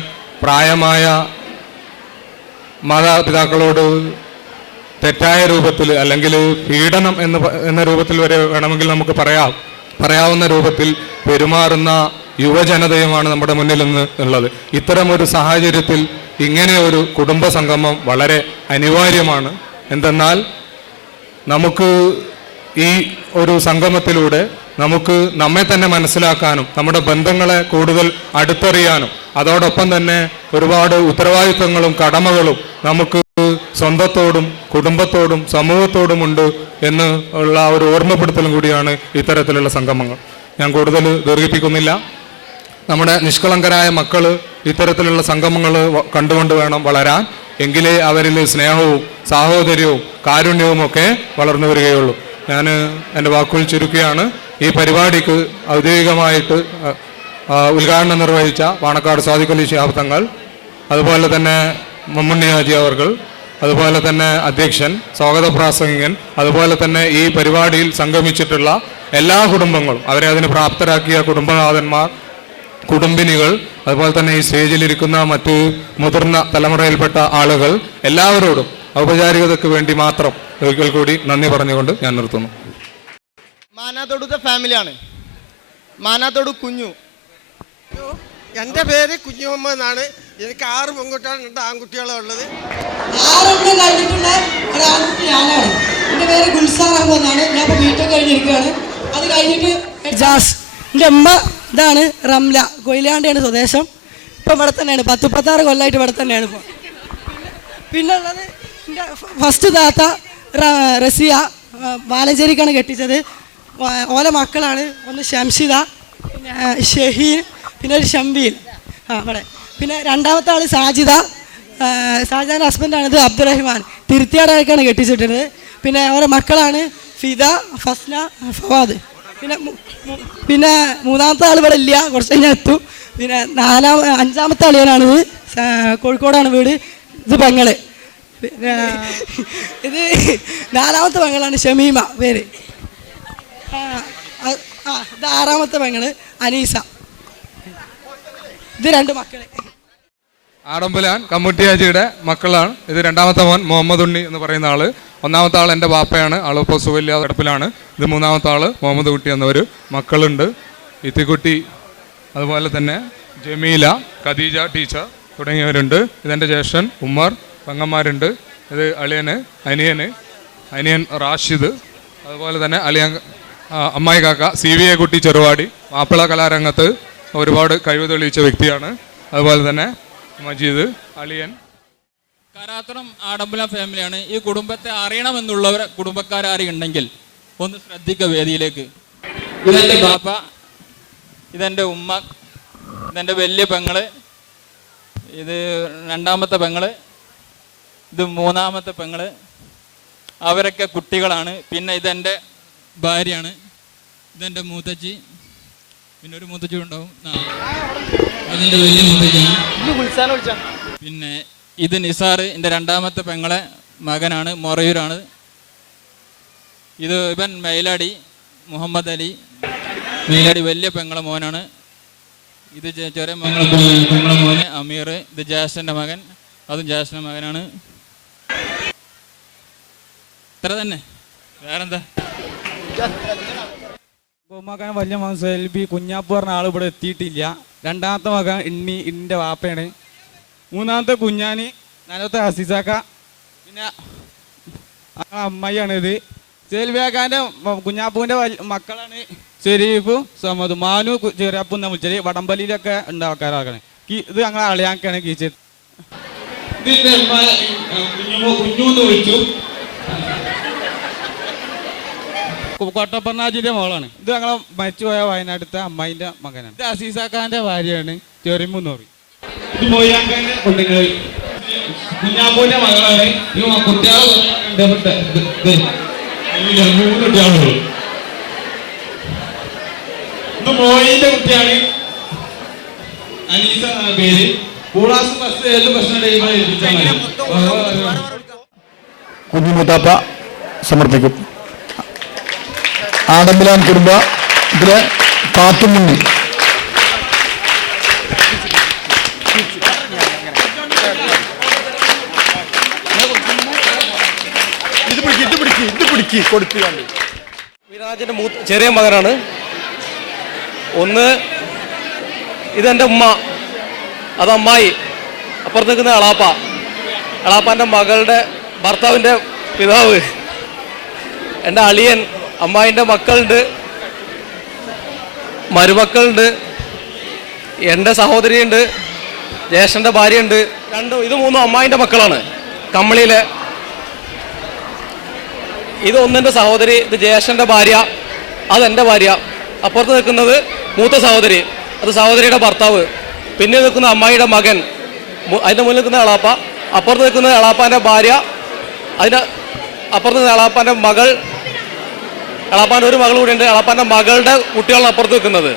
പ്രായമായ മാതാപിതാക്കളോട് തെറ്റായ രൂപത്തിൽ അല്ലെങ്കിൽ പീഡനം എന്ന രൂപത്തിൽ വരെ വേണമെങ്കിൽ നമുക്ക് പറയാവുന്ന രൂപത്തിൽ പെരുമാറുന്ന യുവജനതയുമാണ് നമ്മുടെ മുന്നിൽ നിന്ന് ഉള്ളത്. ഇത്തരമൊരു സാഹചര്യത്തിൽ ഇങ്ങനെ ഒരു കുടുംബ സംഗമം വളരെ അനിവാര്യമാണ്. എന്തെന്നാൽ നമുക്ക് ഈ ഒരു സംഗമത്തിലൂടെ നമുക്ക് നമ്മെ തന്നെ മനസ്സിലാക്കാനും നമ്മുടെ ബന്ധങ്ങളെ കൂടുതൽ അടുത്തറിയാനും അതോടൊപ്പം തന്നെ ഒരുപാട് ഉത്തരവാദിത്വങ്ങളും കടമകളും നമുക്ക് സ്വന്തത്തോടും കുടുംബത്തോടും സമൂഹത്തോടുമുണ്ട് എന്ന് ഉള്ള ഒരു ഓർമ്മപ്പെടുത്തലും കൂടിയാണ് ഇത്തരത്തിലുള്ള സംഗമങ്ങൾ. ഞാൻ കൂടുതൽ ദീർഘിപ്പിക്കുന്നില്ല. നമ്മുടെ നിഷ്കളങ്കരായ മക്കൾ ഇത്തരത്തിലുള്ള സംഗമങ്ങൾ കണ്ടുകൊണ്ട് വേണം വളരാൻ. എങ്കിലേ അവരിൽ സ്നേഹവും സാഹോദര്യവും കാരുണ്യവും ഒക്കെ വളർന്നു വരികയുള്ളൂ. ഞാൻ എൻ്റെ വാക്കുകൾ ചുരുക്കുകയാണ്. ഈ പരിപാടിക്ക് ഔദ്യോഗികമായിട്ട് ഉദ്ഘാടനം നിർവഹിച്ച പാണക്കാട് സാദിഖ് അലി ശിഹാബ് തങ്ങൾ, അതുപോലെ തന്നെ മമ്മുണ്ണി ഹാജി അവർകൾ, അതുപോലെ തന്നെ അധ്യക്ഷൻ, സ്വാഗത പ്രാസംഗികൻ, അതുപോലെ തന്നെ ഈ പരിപാടിയിൽ സംഗമിച്ചിട്ടുള്ള എല്ലാ കുടുംബങ്ങളും, അവരെ അതിന് പ്രാപ്തരാക്കിയ കുടുംബനാഥന്മാർ, കുടുംബിനികൾ, അതുപോലെ തന്നെ ഈ സ്റ്റേജിലിരിക്കുന്ന മറ്റ് മുതിർന്ന തലമുറയിൽപ്പെട്ട ആളുകൾ, എല്ലാവരോടും ഔപചാരികതയ്ക്ക് വേണ്ടി മാത്രം ഒരിക്കൽ കൂടി നന്ദി പറഞ്ഞുകൊണ്ട് ഞാൻ നിർത്തുന്നു. മാനാത്തോടുത്തെ ഫാമിലിയാണ്. മാനാത്തോട് കുഞ്ഞു. എൻ്റെ പേര് കുഞ്ഞുമ്മ എന്നാണ്. എനിക്ക് 6 പെൺകുട്ടികളും 2 ആൺകുട്ടികളും ഉള്ളത്. 6 കഴിഞ്ഞിട്ടുള്ള ഒരു ആൺകുട്ടി ഞാനാണ്. എൻ്റെ പേര് ഗുൽസാർ അഹമ്മദ് എന്നാണ്. ഞാൻ ഇപ്പോൾ ബിടെക് കഴിഞ്ഞിരിക്കുകയാണ്. അത് കഴിഞ്ഞിട്ട് ജാസ്. എൻ്റെ അമ്മ ഇതാണ് റംല, കൊയിലാണ്ടിയാണ് സ്വദേശം. ഇപ്പം ഇവിടെ തന്നെയാണ്, 10-16 കൊല്ലമായിട്ട് ഇവിടെ തന്നെയാണ് ഇപ്പോൾ. പിന്നെ ഉള്ളത് എൻ്റെ ഫസ്റ്റ് താത്ത റസിയ, വാലഞ്ചേരിക്കാണ് കെട്ടിച്ചത്. ഓല മക്കളാണ്, ഒന്ന് ഷംഷിദ, പിന്നെ ഷഹീൻ, പിന്നെ ഒരു ഷംബീൽ ഇവിടെ. പിന്നെ രണ്ടാമത്തെ ആൾ സാജിദ, സാജിദാൻ്റെ ഹസ്ബൻഡാണിത് അബ്ദുറഹിമാൻ, തിരുത്തിയാടായിക്കാണ് കെട്ടിച്ചിട്ടുള്ളത്. പിന്നെ ഓരോ മക്കളാണ് ഫിദ, ഫസ്ന, ഫവാദ്. പിന്നെ മൂന്നാമത്തെ ആൾ ഇവിടെ ഇല്ല, കുറച്ച് കഴിഞ്ഞാൽ എത്തും. പിന്നെ 5ാമത്തെ അളിയനാണിത്, കോഴിക്കോടാണ് വീട്. ഇത് പെങ്ങള്. ഇത് 4ാമത്തെ പെങ്ങളാണ് ഷമീമ പേര്. ഇത് 6ാമത്തെ പെങ്ങള് അനീസ. ഇത് 2 മക്കള്. ആടമ്പലാൻ കമ്മുട്ടിയാജിയുടെ മക്കളാണ്. ഇത് 2ാമത്തെ മോൻ മുഹമ്മദ് ഉണ്ണി എന്ന് പറയുന്ന ആള്. 1ാമത്തെ ആൾ എൻ്റെ ബാപ്പയാണ്, ആളിപ്പോൾ സുഖമില്ലാതെ കിടപ്പിലാണ്. ഇത് 3ാമത്തെ ആള് മുഹമ്മദ് കുട്ടി എന്നൊരു മക്കളുണ്ട്. ഇത്തിക്കുട്ടി, അതുപോലെ തന്നെ ജമീല, ഖദീജ ടീച്ചർ തുടങ്ങിയവരുണ്ട്. ഇതെൻ്റെ ജ്യേഷ്ഠൻ ഉമ്മർ, പെങ്ങന്മാരുണ്ട്. ഇത് അനിയൻ റാഷിദ്, അതുപോലെ തന്നെ അമ്മായി കാക്ക CVA കുട്ടി ചെറുവാടി, മാപ്പിള കലാരംഗത്ത് ഒരുപാട് കഴിവ് തെളിയിച്ച വ്യക്തിയാണ്. അതുപോലെ തന്നെ മജീദ്, അളിയൻ. കരാത്തണം ആഡംബല ഫാമിലിയാണ്. ഈ കുടുംബത്തെ അറിയണമെന്നുള്ളവർ കുടുംബക്കാരുണ്ടെങ്കിൽ ഒന്ന് ശ്രദ്ധിക്കുക വേദിയിലേക്ക്. ഇതെൻ്റെ ബാപ്പ, ഇതെൻ്റെ ഉമ്മ, ഇതെൻ്റെ വലിയ പെങ്ങള്, ഇത് 2ാമത്തെ പെങ്ങള്, ഇത് 3ാമത്തെ പെങ്ങള്. അവരൊക്കെ കുട്ടികളാണ്. പിന്നെ ഇതെൻ്റെ ഭാര്യയാണ്, ഇതെൻ്റെ മൂത്തച്ചി, പിന്നെ ഒരു മൂത്തച്ചി ഉണ്ടാവും, അതിൻ്റെ വലിയ മൂത്തച്ചിയാണ്. പിന്നെ ഇത് നിസാർ, എൻ്റെ 2ാമത്തെ പെങ്ങളെ മകനാണ്, മൊറയൂരാണ്. ഇത് ഇവൻ മൈലാടി മുഹമ്മദ് അലി, മൈലാടി വലിയ പെങ്ങളെ മോനാണ്. ഇത് ചെറിയ പെങ്ങളെ മോന് അമീർ. ഇത് ജാസ്റ്റിൻ്റെ മകൻ, അതും ജാസ്റ്റിൻ്റെ മകനാണ്. ഇത്ര തന്നെ, വേറെന്താ? മകൻ വലിയ മകൻ സെൽബി കുഞ്ഞാപ്പ് പറഞ്ഞ ആൾ ഇവിടെ എത്തിയിട്ടില്ല. 2ാമത്തെ മകൻ ഇന്നിൻ്റെ വാപ്പയാണ്. 3ാമത്തെ കുഞ്ഞാനി, 4ാമത്തെ ഹസീസാക്ക, പിന്നെ അമ്മയാണ്. ഇത് സെൽബിയാക്കാൻ്റെ കുഞ്ഞാപ്പൂവിൻ്റെ മക്കളാണ് ഷെരീഫ്, സമദ്, മാനു, ചെറിയപ്പൂ എന്ന് വിളിച്ചത്. വടംബലിയിലൊക്കെ ഉണ്ട് ആൾക്കാരാണ്. ഇത് ഞങ്ങളെ അളിയാക്കാണ് കീച്ചത്. ഇതിൻ്റെ കുഞ്ഞൂന്ന് വിളിച്ചു, കോട്ടപ്പർണാജിന്റെ മോളാണ്. ഇത് ഞങ്ങളെ മരിച്ചുപോയ വയനാട്ടിലത്തെ അമ്മായിന്റെ മകനാണ്. ഇത് അസീസാക്കാന്റെ ഭാര്യയാണ്, ചെറിയമുന്നൂറി. ഇത് മൊയ്യാക്കാന്റെ പെണ്ണുങ്ങൾ, കുഞ്ഞാപ്പൂന്റെ മകളാണ്. കുട്ടികളുള്ളൂ. ഇത് മോയിന്റെ കുട്ടിയാണ്, അനീസ എന്ന പേര്. കൂളാസ് ബസ് ഏത് പ്രശ്നം കുഞ്ഞുമുത്താപ്പ സമർപ്പിക്കും. ആഡംബലാൻ കുടുംബ ഇതിലെ കാത്തുമുണ്ണി. ഇത് പിടിക്ക് കൊടുത്തുകൊണ്ട്. വിരാജിന്റെ ചെറിയ മകനാണ്. ഒന്ന് ഇതെൻ്റെ ഉമ്മ, അത് അമ്മായി. അപ്പുറത്ത് നിൽക്കുന്ന എളാപ്പാൻ്റെ മകളുടെ ഭർത്താവിൻ്റെ പിതാവ്. എൻ്റെ അളിയൻ, അമ്മായിൻ്റെ മക്കളുണ്ട്, മരുമക്കളുണ്ട്, എൻ്റെ സഹോദരിയുണ്ട്, ജ്യേഷ്ഠൻ്റെ ഭാര്യയുണ്ട്. ഇത് 3 അമ്മായിൻ്റെ മക്കളാണ് കമ്മളിയിലെ. ഇത് ഒന്നിൻ്റെ സഹോദരി, ഇത് ജ്യേഷ്ഠൻ്റെ ഭാര്യ, അതെൻ്റെ ഭാര്യ. അപ്പുറത്ത് നിൽക്കുന്നത് മൂത്ത സഹോദരി, അത് സഹോദരിയുടെ ഭർത്താവ്. പിന്നെ നിൽക്കുന്ന അമ്മായിയുടെ മകൻ, അതിൻ്റെ മുന്നിൽ നിൽക്കുന്ന എളാപ്പ. അപ്പുറത്ത് നിൽക്കുന്ന എളാപ്പാൻ്റെ ഭാര്യ, അതിൻ്റെ അപ്പുറത്ത് നിൽക്കുന്ന എളാപ്പാൻ്റെ മകൾ. എളാപ്പാൻ്റെ ഒരു മകൾ കൂടിയുണ്ട്, എളാപ്പാൻ്റെ മകളുടെ കുട്ടികളാണ് അപ്പുറത്ത് നിൽക്കുന്നത്.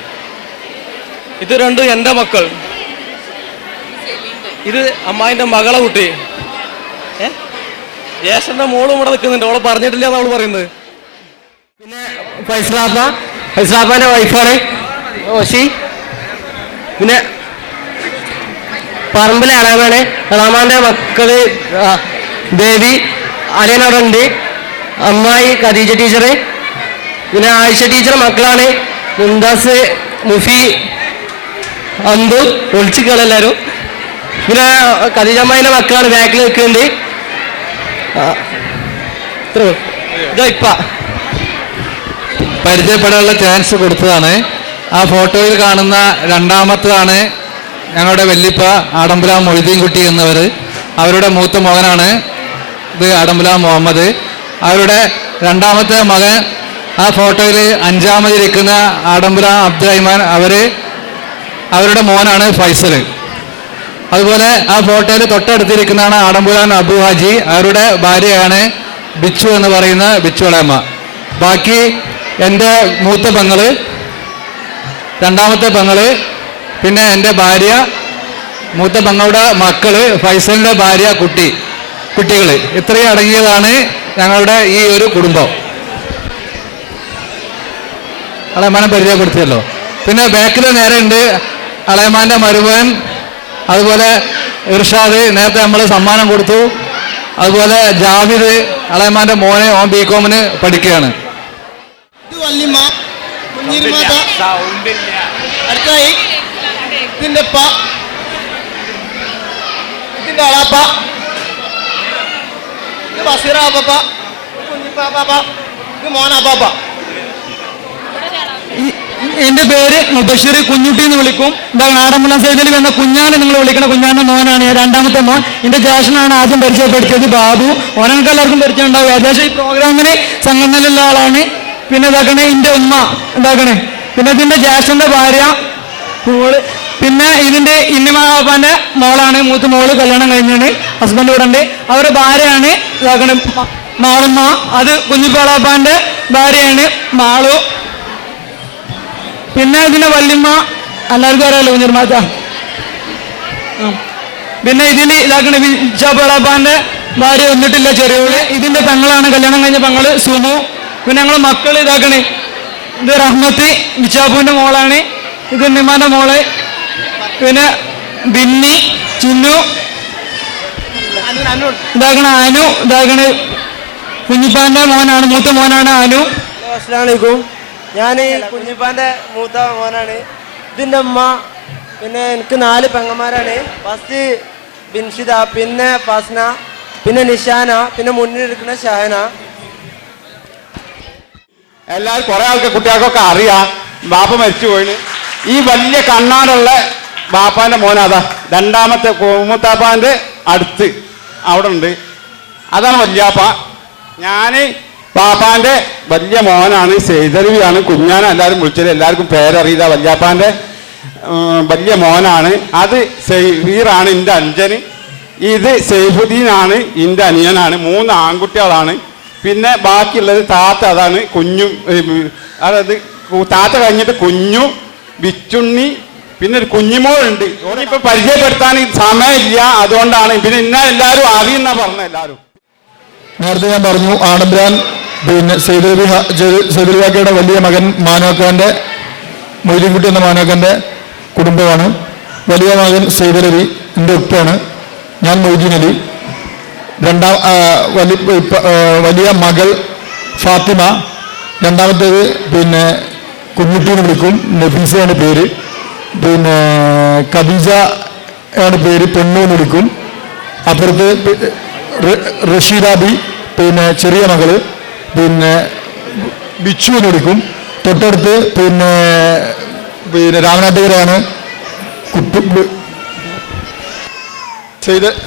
ഇത് 2 എൻ്റെ മക്കൾ. ഇത് അമ്മായിൻ്റെ മകളെ കുട്ടി. ജ്യേഷ്ഠൻ്റെ മോളും ഇവിടെ നിൽക്കുന്നുണ്ട്, അവളെ പറഞ്ഞിട്ടില്ല എന്നാണ് അവൾ പറയുന്നത്. പിന്നെ ഫൈസലാപ്പാൻ്റെ വൈഫാണ് ഓശി. പിന്നെ പറമ്പിലെ അളാമാണ്, അളാമാൻ്റെ മക്കള് ദേവി, അളിയനവിടെ ഉണ്ട്, അമ്മായി ഖദീജ ടീച്ചർ. പിന്നെ ആയിഷ ടീച്ചർ മക്കളാണ് മുംതാസ്, മുഫി അന്തു ഒളിച്ചിക്കളെല്ലാവരും. പിന്നെ ഖദീജമ്മയുടെ മക്കളാണ് ബാക്കിൽ നിൽക്കുന്നുണ്ട്. ഇതാ ഇപ്പ പരിചയപ്പെടാനുള്ള ചാൻസ് കൊടുത്തതാണ്. ആ ഫോട്ടോയിൽ കാണുന്ന രണ്ടാമത്തതാണ് ഞങ്ങളുടെ വല്യപ്പ ആടമ്പുല മൊയ്തീൻകുട്ടി എന്നവർ. അവരുടെ മൂത്ത മകനാണ് ഇത് ആടമ്പുല മുഹമ്മദ്. അവരുടെ രണ്ടാമത്തെ മകൻ ആ ഫോട്ടോയിൽ അഞ്ചാമതിരിക്കുന്ന ആടമ്പുല അബ്ദുറഹ്മാൻ, അവരുടെ മോനാണ് ഫൈസൽ. അതുപോലെ ആ ഫോട്ടോയിൽ തൊട്ടടുത്തിരിക്കുന്നതാണ് ആടമ്പുരാൻ അബു ഹാജി, അവരുടെ ഭാര്യയാണ് ബിച്ചു എന്ന് പറയുന്ന ബിച്ചുളയമ്മ. ബാക്കി എൻ്റെ മൂത്ത പെങ്ങള്, രണ്ടാമത്തെ പെങ്ങള്, പിന്നെ എൻ്റെ ഭാര്യ, മൂത്ത പെങ്ങളുടെ മക്കള്, ഫൈസലിൻ്റെ ഭാര്യ, കുട്ടികൾ, ഇത്രയും അടങ്ങിയതാണ് ഞങ്ങളുടെ ഈ ഒരു കുടുംബം. അളയമാനെ പരിചയപ്പെടുത്തിയല്ലോ. പിന്നെ ബാക്കിൽ നേരെ ഉണ്ട് അളയമാൻ്റെ മരുമകൻ, അതുപോലെ ഇർഷാദ്, നേരത്തെ നമ്മൾ സമ്മാനം കൊടുത്തു. അതുപോലെ ജാവിദ്, അളയമാൻ്റെ മോനെ, ഓൻ ബികോമിന് പഠിക്കുകയാണ്. അടുത്തായി ഇതിൻ്റെ ഉപ്പ, ഇതിൻ്റെ അളാപ്പ, ഇത് ബസീറ അപ്പാപ്പ, കുഞ്ഞിപ്പാപ്പാപ്പ, ഇത് മോനാപ്പാപ്പ. എൻ്റെ പേര് മുബഷിർ കുഞ്ഞുട്ടി എന്ന് വിളിക്കും. ഇതാണ് ആടമ്പുല സൈതലി എന്ന കുഞ്ഞാനെ നിങ്ങൾ വിളിക്കണം. കുഞ്ഞാൻ്റെ മോനാണ്, രണ്ടാമത്തെ മോൻ. എൻ്റെ ജ്യേഷ്ഠനാണ് ആദ്യം പരിചയപ്പെടുത്തിയത്, ബാബു. ഓനങ്ങൾക്ക് എല്ലാവർക്കും പരിചയം ഉണ്ടാവും. ഏകദേശം ഈ പ്രോഗ്രാമിന് സംഘടനയിലുള്ള ആളാണ്. പിന്നെ ഇതാക്കണേ എൻ്റെ ഉമ്മ, ഇതാക്കണേ. പിന്നെ ഇതിൻ്റെ ജ്യേഷ്ഠൻ്റെ ഭാര്യ മോള്. പിന്നെ ഇതിൻ്റെ ഇന്നിമാപ്പാൻ്റെ മോളാണ്, മൂത്ത മോള് കല്യാണം കഴിഞ്ഞാണ്, ഹസ്ബൻഡ് ഇവിടെ ഉണ്ട്. അവരുടെ ഭാര്യയാണ് ഇതാക്കണേ മാളുമ്മ. അത് കുഞ്ഞിപ്പാളാപ്പാൻ്റെ ഭാര്യയാണ് മാളു. പിന്നെ ഇതിൻ്റെ വല്യമ്മ എല്ലാവർക്കും അറിയാലോ, കുഞ്ഞിർമാത്ത. പിന്നെ ഇതിൽ ഇതാക്കണ വിച്ചാപ്പാളാപ്പാൻ്റെ ഭാര്യ വന്നിട്ടില്ല, ചെറിയോള്. ഇതിൻ്റെ പെങ്ങളാണ്, കല്യാണം കഴിഞ്ഞ പെങ്ങള് സുമു. പിന്നെ ഞങ്ങൾ മക്കൾ ഇതാക്കണേ, ഇത് റഹ്മത്ത് വിച്ചാപ്പുവിൻ്റെ മോളാണ്, ഇത് നിമാൻ്റെ മോള്. പിന്നെ ബിന്നി, ചിന്നു, ഇതാക്കണ അനു, ഇതാക്കണ കുഞ്ഞിപ്പാൻ്റെ മോനാണ്, മൂത്ത മോനാണ് അനു. അസ്സലാമലൈക്കും. ഞാൻ കുഞ്ഞിപ്പാൻ്റെ മൂത്ത മോനാണ്. ഇതിൻ്റെ അമ്മ. പിന്നെ എനിക്ക് 4 പെങ്ങന്മാരാണ്. ഫസ്റ്റ് ബിൻഷിദ, പിന്നെ ഫസ്ന, പിന്നെ നിഷാന, പിന്നെ മുന്നിലിരിക്കുന്ന ഷഹന. എല്ലാവരും കുറെ ആൾക്ക് കുട്ടികൾക്കൊക്കെ അറിയാം, ബാപ്പ മരിച്ചു പോയിന്. ഈ വലിയ കണ്ണാടുള്ള ബാപ്പാൻ്റെ മോനാതാ, രണ്ടാമത്തെ മൂത്താപ്പാൻ്റെ അടുത്ത് അവിടെ ഉണ്ട്, അതാണ് വല്യാപ്പ. ഞാൻ ബാപ്പാൻ്റെ വലിയ മോനാണ്, സെയ്തരുവിയാണ്. കുഞ്ഞാനെ എല്ലാവരും വിളിച്ചത്, എല്ലാവർക്കും പേരറിയില്ല. വല്യാപ്പാൻ്റെ വലിയ മോനാണ്. അത് സെയ്ഫീറാണ് എൻ്റെ അഞ്ചന്. ഇത് സെയ്ഫുദ്ദീനാണ് എൻ്റെ അനിയനാണ്. 3 ആൺകുട്ടികളാണ്. പിന്നെ ബാക്കിയുള്ളത് താത്ത, അതാണ് കുഞ്ഞു. അതായത് താത്ത കഴിഞ്ഞിട്ട് കുഞ്ഞു, ബിച്ചുണ്ണി, പിന്നെ ഒരു കുഞ്ഞിമോളുണ്ട്. ഇപ്പൊ പരിചയപ്പെടുത്താൻ സമയമില്ല, അതുകൊണ്ടാണ്. പിന്നെ എല്ലാവരും അറിയുന്ന പറഞ്ഞ എല്ലാവരും. നേരത്തെ ഞാൻ പറഞ്ഞു, ആടമ്പുരാൻ പിന്നെ സൈദുലിയുടെ വലിയ മകൻ മാനോക്കാൻ്റെ, മൊയ്തീൻകുട്ടി എന്ന മാനോക്കാൻ്റെ കുടുംബമാണ്. വലിയ മകൻ സൈദലവി എൻ്റെ ഉപ്പാണ്. ഞാൻ മൊയ്തീൻ അലി. വലിയ മകൾ ഫാത്തിമ. രണ്ടാമത്തേത് പിന്നെ കുഞ്ഞുട്ടി എന്ന് വിളിക്കും, നഫീസയാണ് പേര്. പിന്നെ ഖദീജ ആണ് പേര്, പെണ്ണു എന്ന് വിളിക്കും. അപ്പുറത്ത് റഷീദാബി, പിന്നെ ചെറിയ മകള്, പിന്നെ ബിച്ചു എന്ന് വിളിക്കും. തൊട്ടടുത്ത് പിന്നെ രാമനാട്ടുകരയാണ്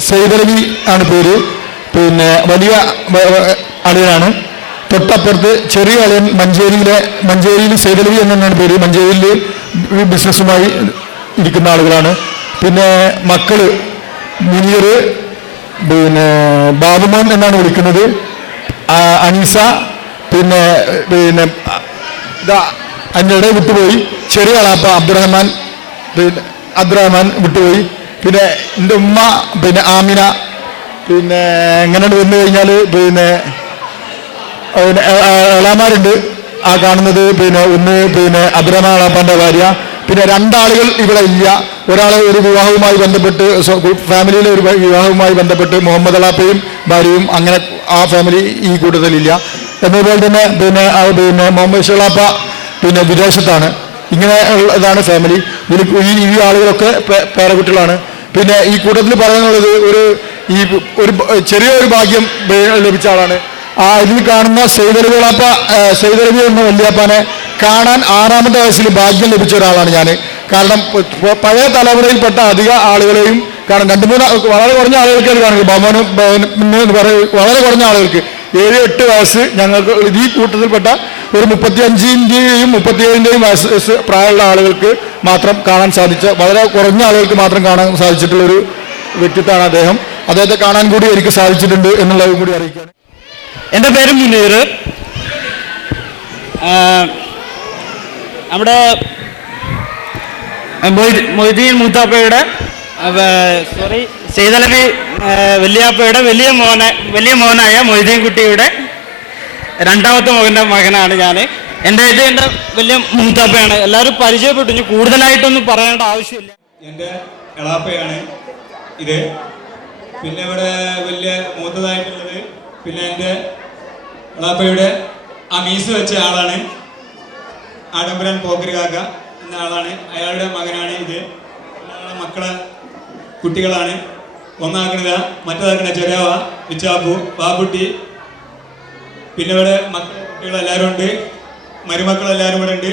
സൈദലവി ആണ് പേര്. പിന്നെ വലിയ അളിയനാണ്. തൊട്ടപ്പുറത്ത് ചെറിയ അളിയൻ മഞ്ചേരിയിൽ സൈദലവി എന്നാണ് പേര്. മഞ്ചേരിയിൽ ബിസിനസ്സുമായി ഇരിക്കുന്ന ആളുകളാണ്. പിന്നെ മക്കള് മുനീർ, പിന്നെ ബാബുമോൻ എന്നാണ് വിളിക്കുന്നത്, അനീസ. പിന്നെ അന്നയുടെ വിട്ടുപോയി. ചെറിയ ആളാപ്പ അബ്ദുറഹ്മാൻ, പിന്നെ വിട്ടുപോയി. പിന്നെ എൻ്റെ ഉമ്മ പിന്നെ ആമിന. പിന്നെ എങ്ങനെ വന്നു കഴിഞ്ഞാൽ പിന്നെ എളാമാരുണ്ട്, ആ കാണുന്നത്. പിന്നെ ഒന്ന് പിന്നെ അബ്ദുറഹ്മാൻ ആളാപ്പാൻ്റെ ഭാര്യ. പിന്നെ 2 ആളുകൾ ഇവിടെ ഇല്ല. ഒരാളെ ഒരു വിവാഹവുമായി ബന്ധപ്പെട്ട്, ഫാമിലിയിലെ ഒരു വിവാഹവുമായി ബന്ധപ്പെട്ട് മുഹമ്മദ് അലാപ്പയും ഭാര്യയും, അങ്ങനെ ആ ഫാമിലി ഈ കൂട്ടത്തിലില്ല. എന്നതുപോലെ തന്നെ പിന്നെ മുഹമ്മദ് ഷലാപ്പ പിന്നെ വിദേശത്താണ്. ഇങ്ങനെ ഇതാണ് ഫാമിലി. ഈ ആളുകളൊക്കെ പേരക്കുട്ടികളാണ്. പിന്നെ ഈ കൂട്ടത്തിൽ പറയാനുള്ളത് ഒരു ചെറിയൊരു ഭാഗ്യം ലഭിച്ച ആളാണ്. ഇതിൽ കാണുന്ന സൈദലവി എന്ന വല്യാപ്പാനെ കാണാൻ 6ാമത്തെ വയസ്സിൽ ഭാഗ്യം ലഭിച്ച ഒരാളാണ് ഞാൻ. കാരണം പഴയ തലമുറയിൽപ്പെട്ട അധിക ആളുകളെയും കാണാൻ 2-3 വളരെ കുറഞ്ഞ ആളുകൾക്ക് കാണുന്നത് വളരെ കുറഞ്ഞ ആളുകൾക്ക് 7-8 വയസ്സ് ഞങ്ങൾക്ക് ഈ കൂട്ടത്തിൽപ്പെട്ട ഒരു 35-ൻ്റെയും 37-ൻ്റെയും വയസ്സ് പ്രായമുള്ള ആളുകൾക്ക് മാത്രം കാണാൻ സാധിച്ച, വളരെ കുറഞ്ഞ ആളുകൾക്ക് മാത്രം കാണാൻ സാധിച്ചിട്ടുള്ളൊരു വ്യക്തിത്വമാണ് അദ്ദേഹം. അദ്ദേഹത്തെ കാണാൻ കൂടി എനിക്ക് സാധിച്ചിട്ടുണ്ട് എന്നുള്ളതും കൂടി അറിയിക്കുകയാണ്. എൻ്റെ പേര് മുനീർ. നമ്മുടെ മൊയ്തീൻ മൂത്താപ്പയുടെ സൈദലവി വല്യാപ്പയുടെ വലിയ മോനായ മൊയ്തീൻ കുട്ടിയുടെ 2ാമത്തെ മകനാണ് ഞാൻ. എൻ്റെ വലിയ മൂത്താപ്പയാണ്. എല്ലാവരും പരിചയപ്പെട്ടു. ഇനി കൂടുതലായിട്ടൊന്നും പറയേണ്ട ആവശ്യമില്ല. എൻ്റെ എളാപ്പയാണ് ഇത്. പിന്നെ ഇവിടെ വലിയ മൂത്തതായിട്ടുള്ളത് പിന്നെ എൻ്റെ എളാപ്പയുടെ അമീസ് വെച്ച ആളാണ് ആഡംബരൻ പോക്കരി കാക്ക എന്ന ആളാണ്. അയാളുടെ മകനാണ് ഇത്. മക്കളെ കുട്ടികളാണ്. ഒന്നാക്കണത മറ്റേതാക്കണ ചെറിയാവ, വിച്ചാപ്പു, ബാബുട്ടി. പിന്നെ ഇവിടെ മക്കളെ കുട്ടികളെല്ലാവരും ഉണ്ട്. മരുമക്കളെല്ലാവരും ഇവിടെ ഉണ്ട്.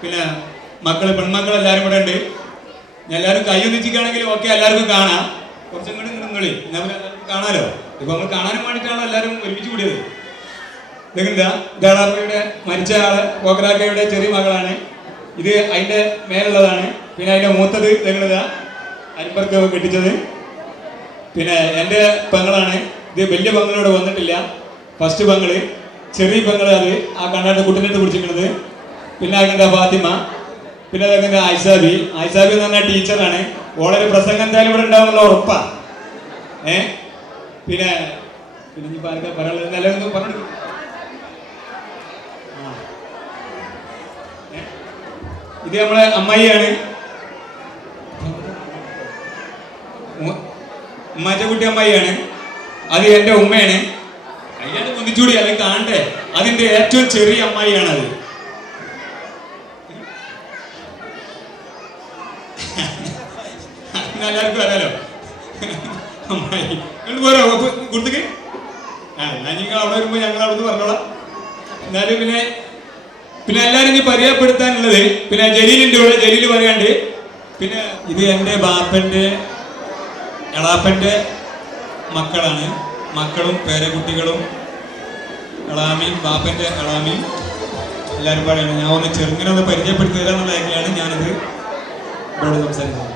പിന്നെ പെൺമക്കളെല്ലാവരും ഇവിടെ ഉണ്ട്. എല്ലാവരും കൈ ഒന്നിച്ചിക്കുകയാണെങ്കിൽ ഓക്കെ, എല്ലാവർക്കും കാണാം. കുറച്ചും കൂടി നിങ്ങളി എല്ലാവർക്കും കാണാലോ. ഇപ്പൊ നമ്മൾ കാണാനും വേണ്ടിയിട്ടാണ് എല്ലാവരും ഒരുമിച്ച് കൂടിയത്. ഇതാളാപ്പയുടെ മരിച്ച ആള് പോക്കരാക്കയുടെ ചെറിയ മകളാണ് ഇത്. അതിന്റെ മേലുള്ളതാണ്. പിന്നെ അതിന്റെ മൂത്തത് തെങ്ങുന്നതാ അൻപർക്ക് കെട്ടിച്ചത്. പിന്നെ എൻ്റെ പെങ്ങളാണ് ഇത്. വലിയ പെങ്ങളോട് വന്നിട്ടില്ല. ഫസ്റ്റ് പെങ്ങള്, ചെറിയ പെങ്ങള് അത് ആ കണ്ണാട്ട് കുട്ടിനെട്ട് പിടിച്ചിരിക്കുന്നത്. പിന്നെ അതിൻ്റെ ഫാത്തിമ. പിന്നെ അതിൻ്റെ ഐസാബി എന്ന് പറഞ്ഞാൽ ടീച്ചറാണ്. ഓളൊരു പ്രസംഗം എന്തായാലും ഇവിടെ ഉണ്ടാവുന്നുള്ള ഉറപ്പാ. പിന്നെ ഇനിയിപ്പോൾ ആർക്കാ പറയാനുള്ളത്? നല്ലതൊന്നും പറഞ്ഞു. ഇത് നമ്മളെ അമ്മായിയാണ്, ഉമ്മാറ്റക്കുട്ടി അമ്മായിയാണ്. അത് എൻ്റെ ഉമ്മയാണ്. അയ്യാണ്ട് ഒന്നിച്ചൂടി അല്ലെങ്കിൽ കാണണ്ടേ. അതിൻ്റെ ഏറ്റവും ചെറിയ അമ്മായിയാണ് അത്. എല്ലാവർക്കും അറിയാലോ അമ്മായി. നിങ്ങൾ പോരോ കൊടുത്തേക്ക്. ഞാൻ നിങ്ങൾ അവിടെ വരുമ്പോൾ ഞങ്ങൾ അവിടെ നിന്ന് പറഞ്ഞോളാം. എന്നാലും പിന്നെ എല്ലാവരും ഇനി പരിചയപ്പെടുത്താനുള്ളത് പിന്നെ ജലീലിൻ്റെ കൂടെ. ജലീൽ പറയാണ്ട്. പിന്നെ ഇത് എൻ്റെ ബാപ്പൻ്റെ എളാപ്പൻ്റെ മക്കളാണ്. മക്കളും പേരക്കുട്ടികളും എളാമിയും ബാപ്പൻ്റെ എളാമിയും എല്ലാവരും പറയണം. ഞാൻ ഒന്ന് ചെറുങ്ങനെ ഒന്ന് പരിചയപ്പെടുത്തി തരാമെന്നുള്ള ഏകയാണ് ഞാനിത് ഇവിടെ സംസാരിക്കുന്നത്.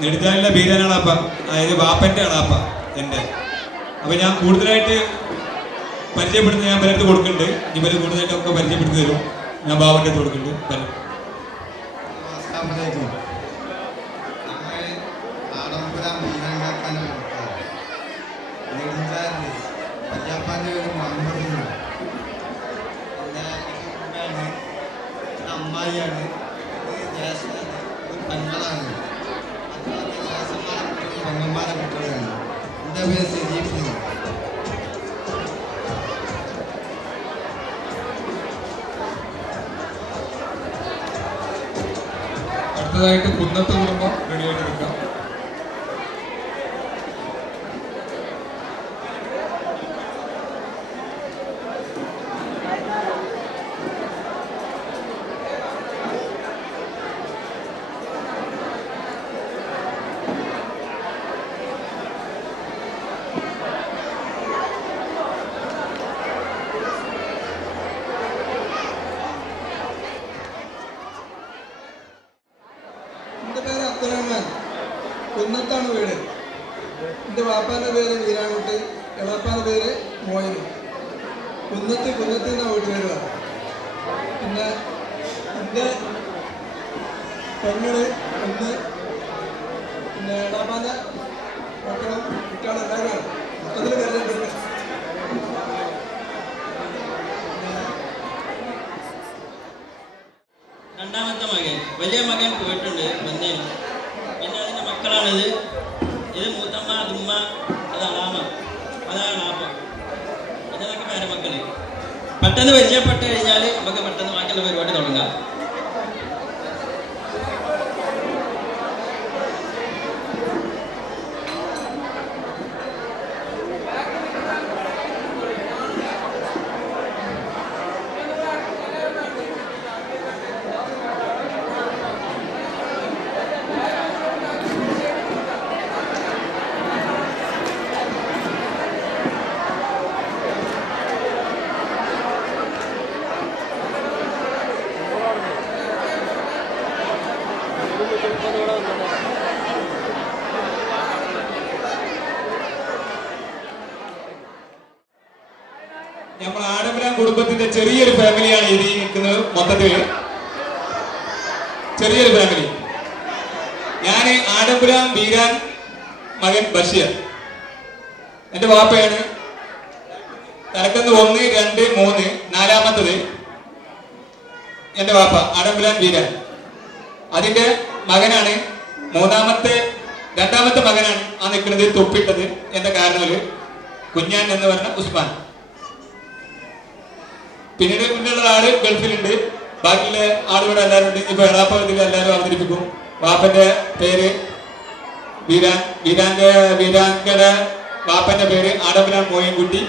നെടുത്താനുള്ള ബീരാനളാപ്പ, അതായത് ബാപ്പൻ്റെ എളാപ്പ എൻ്റെ. അപ്പോൾ ഞാൻ കൂടുതലായിട്ട് പരിചയപ്പെടുത്തി ഞാൻ പലർത്ത് കൊടുക്കുന്നുണ്ട്. ഇവർ കൂടുതലായിട്ടൊക്കെ പരിചയപ്പെടുത്തി തരും. ഞാൻ ബാബൻ്റെ അടുത്ത് കൊടുക്കുന്നുണ്ട്. അമ്മായിയാണ്, പെങ്ങളാണ്, പെങ്ങന്മാരെ കുട്ടികളാണ്. എൻ്റെ പേര് സജീഫ്. അടുത്തതായിട്ട് കുന്നത്ത് കുടുംബം റെഡിയായിട്ട് നിൽക്കാം. കുന്നത്താണ് വീട്. എൻ്റെ വാപ്പാൻ്റെ പേര് വീരാൻകുട്ടി, എളാപ്പാൻ്റെ പേര് മോയന്. കുന്നത്ത് എന്നാണ് വീട്ടുപേര് പറഞ്ഞത്. പിന്നെ എൻ്റെ പെങ്ങള് ഒന്ന്, പിന്നെ എളാപ്പാൻ്റെ മക്കളും കുട്ടികളും എല്ലാവരും അതിൽ കരുതപ്പെട്ടു. രണ്ടാമത്തെ മകൻ, വലിയ മകൻ പോയിട്ടുണ്ട് വന്നേന്. പിന്നെ അതിൻ്റെ മക്കളാണിത്. ഇത് മൂത്തമ്മ, അതുമ്മ, അത് അളാമ, അതാണ് ആപ്പ. ഇതൊക്കെ പേരമക്കൾ. പെട്ടെന്ന് പരിചയപ്പെട്ട് കഴിഞ്ഞാൽ നമുക്ക് പെട്ടെന്ന് ബാക്കിയുള്ള പരിപാടി തുടങ്ങാം. നമ്മൾ ആഡംബരം കുടുംബത്തിന്റെ ചെറിയൊരു ഫാമിലിയാണ് ഇത് നിൽക്കുന്നത്. മൊത്തത്തില് ചെറിയൊരു ഫാമിലി. ഞാൻ ആഡംബരം ബീരാൻ മകൻ ബഷീർ. എന്റെ വാപ്പയാണ്. തലക്കന്ന് 1, 2, 3 നാലാമത്തത് എന്റെ വാപ്പ ആഡംബരം ബീരാൻ. അതിന്റെ മകനാണ് രണ്ടാമത്തെ മകനാണ് ആ നിൽക്കുന്നത് തൊപ്പിട്ടത്. എന്റെ കാരണവര് കുഞ്ഞാൻ എന്ന് പറഞ്ഞ ഉസ്മാൻ. പിന്നീട് മുന്നുള്ള ആള് ഗൾഫിലുണ്ട്. ബാക്കിയുള്ള ആളുകൾ എല്ലാവരും ഉണ്ട്. ഇപ്പൊ എളാപ്പത്തിൽ എല്ലാവരും അവതരിപ്പിക്കും. വാപ്പന്റെ പേര് വീരാങ്കയുടെ വാപ്പന്റെ പേര് ആഡംബരം മോയിൻകുട്ടി.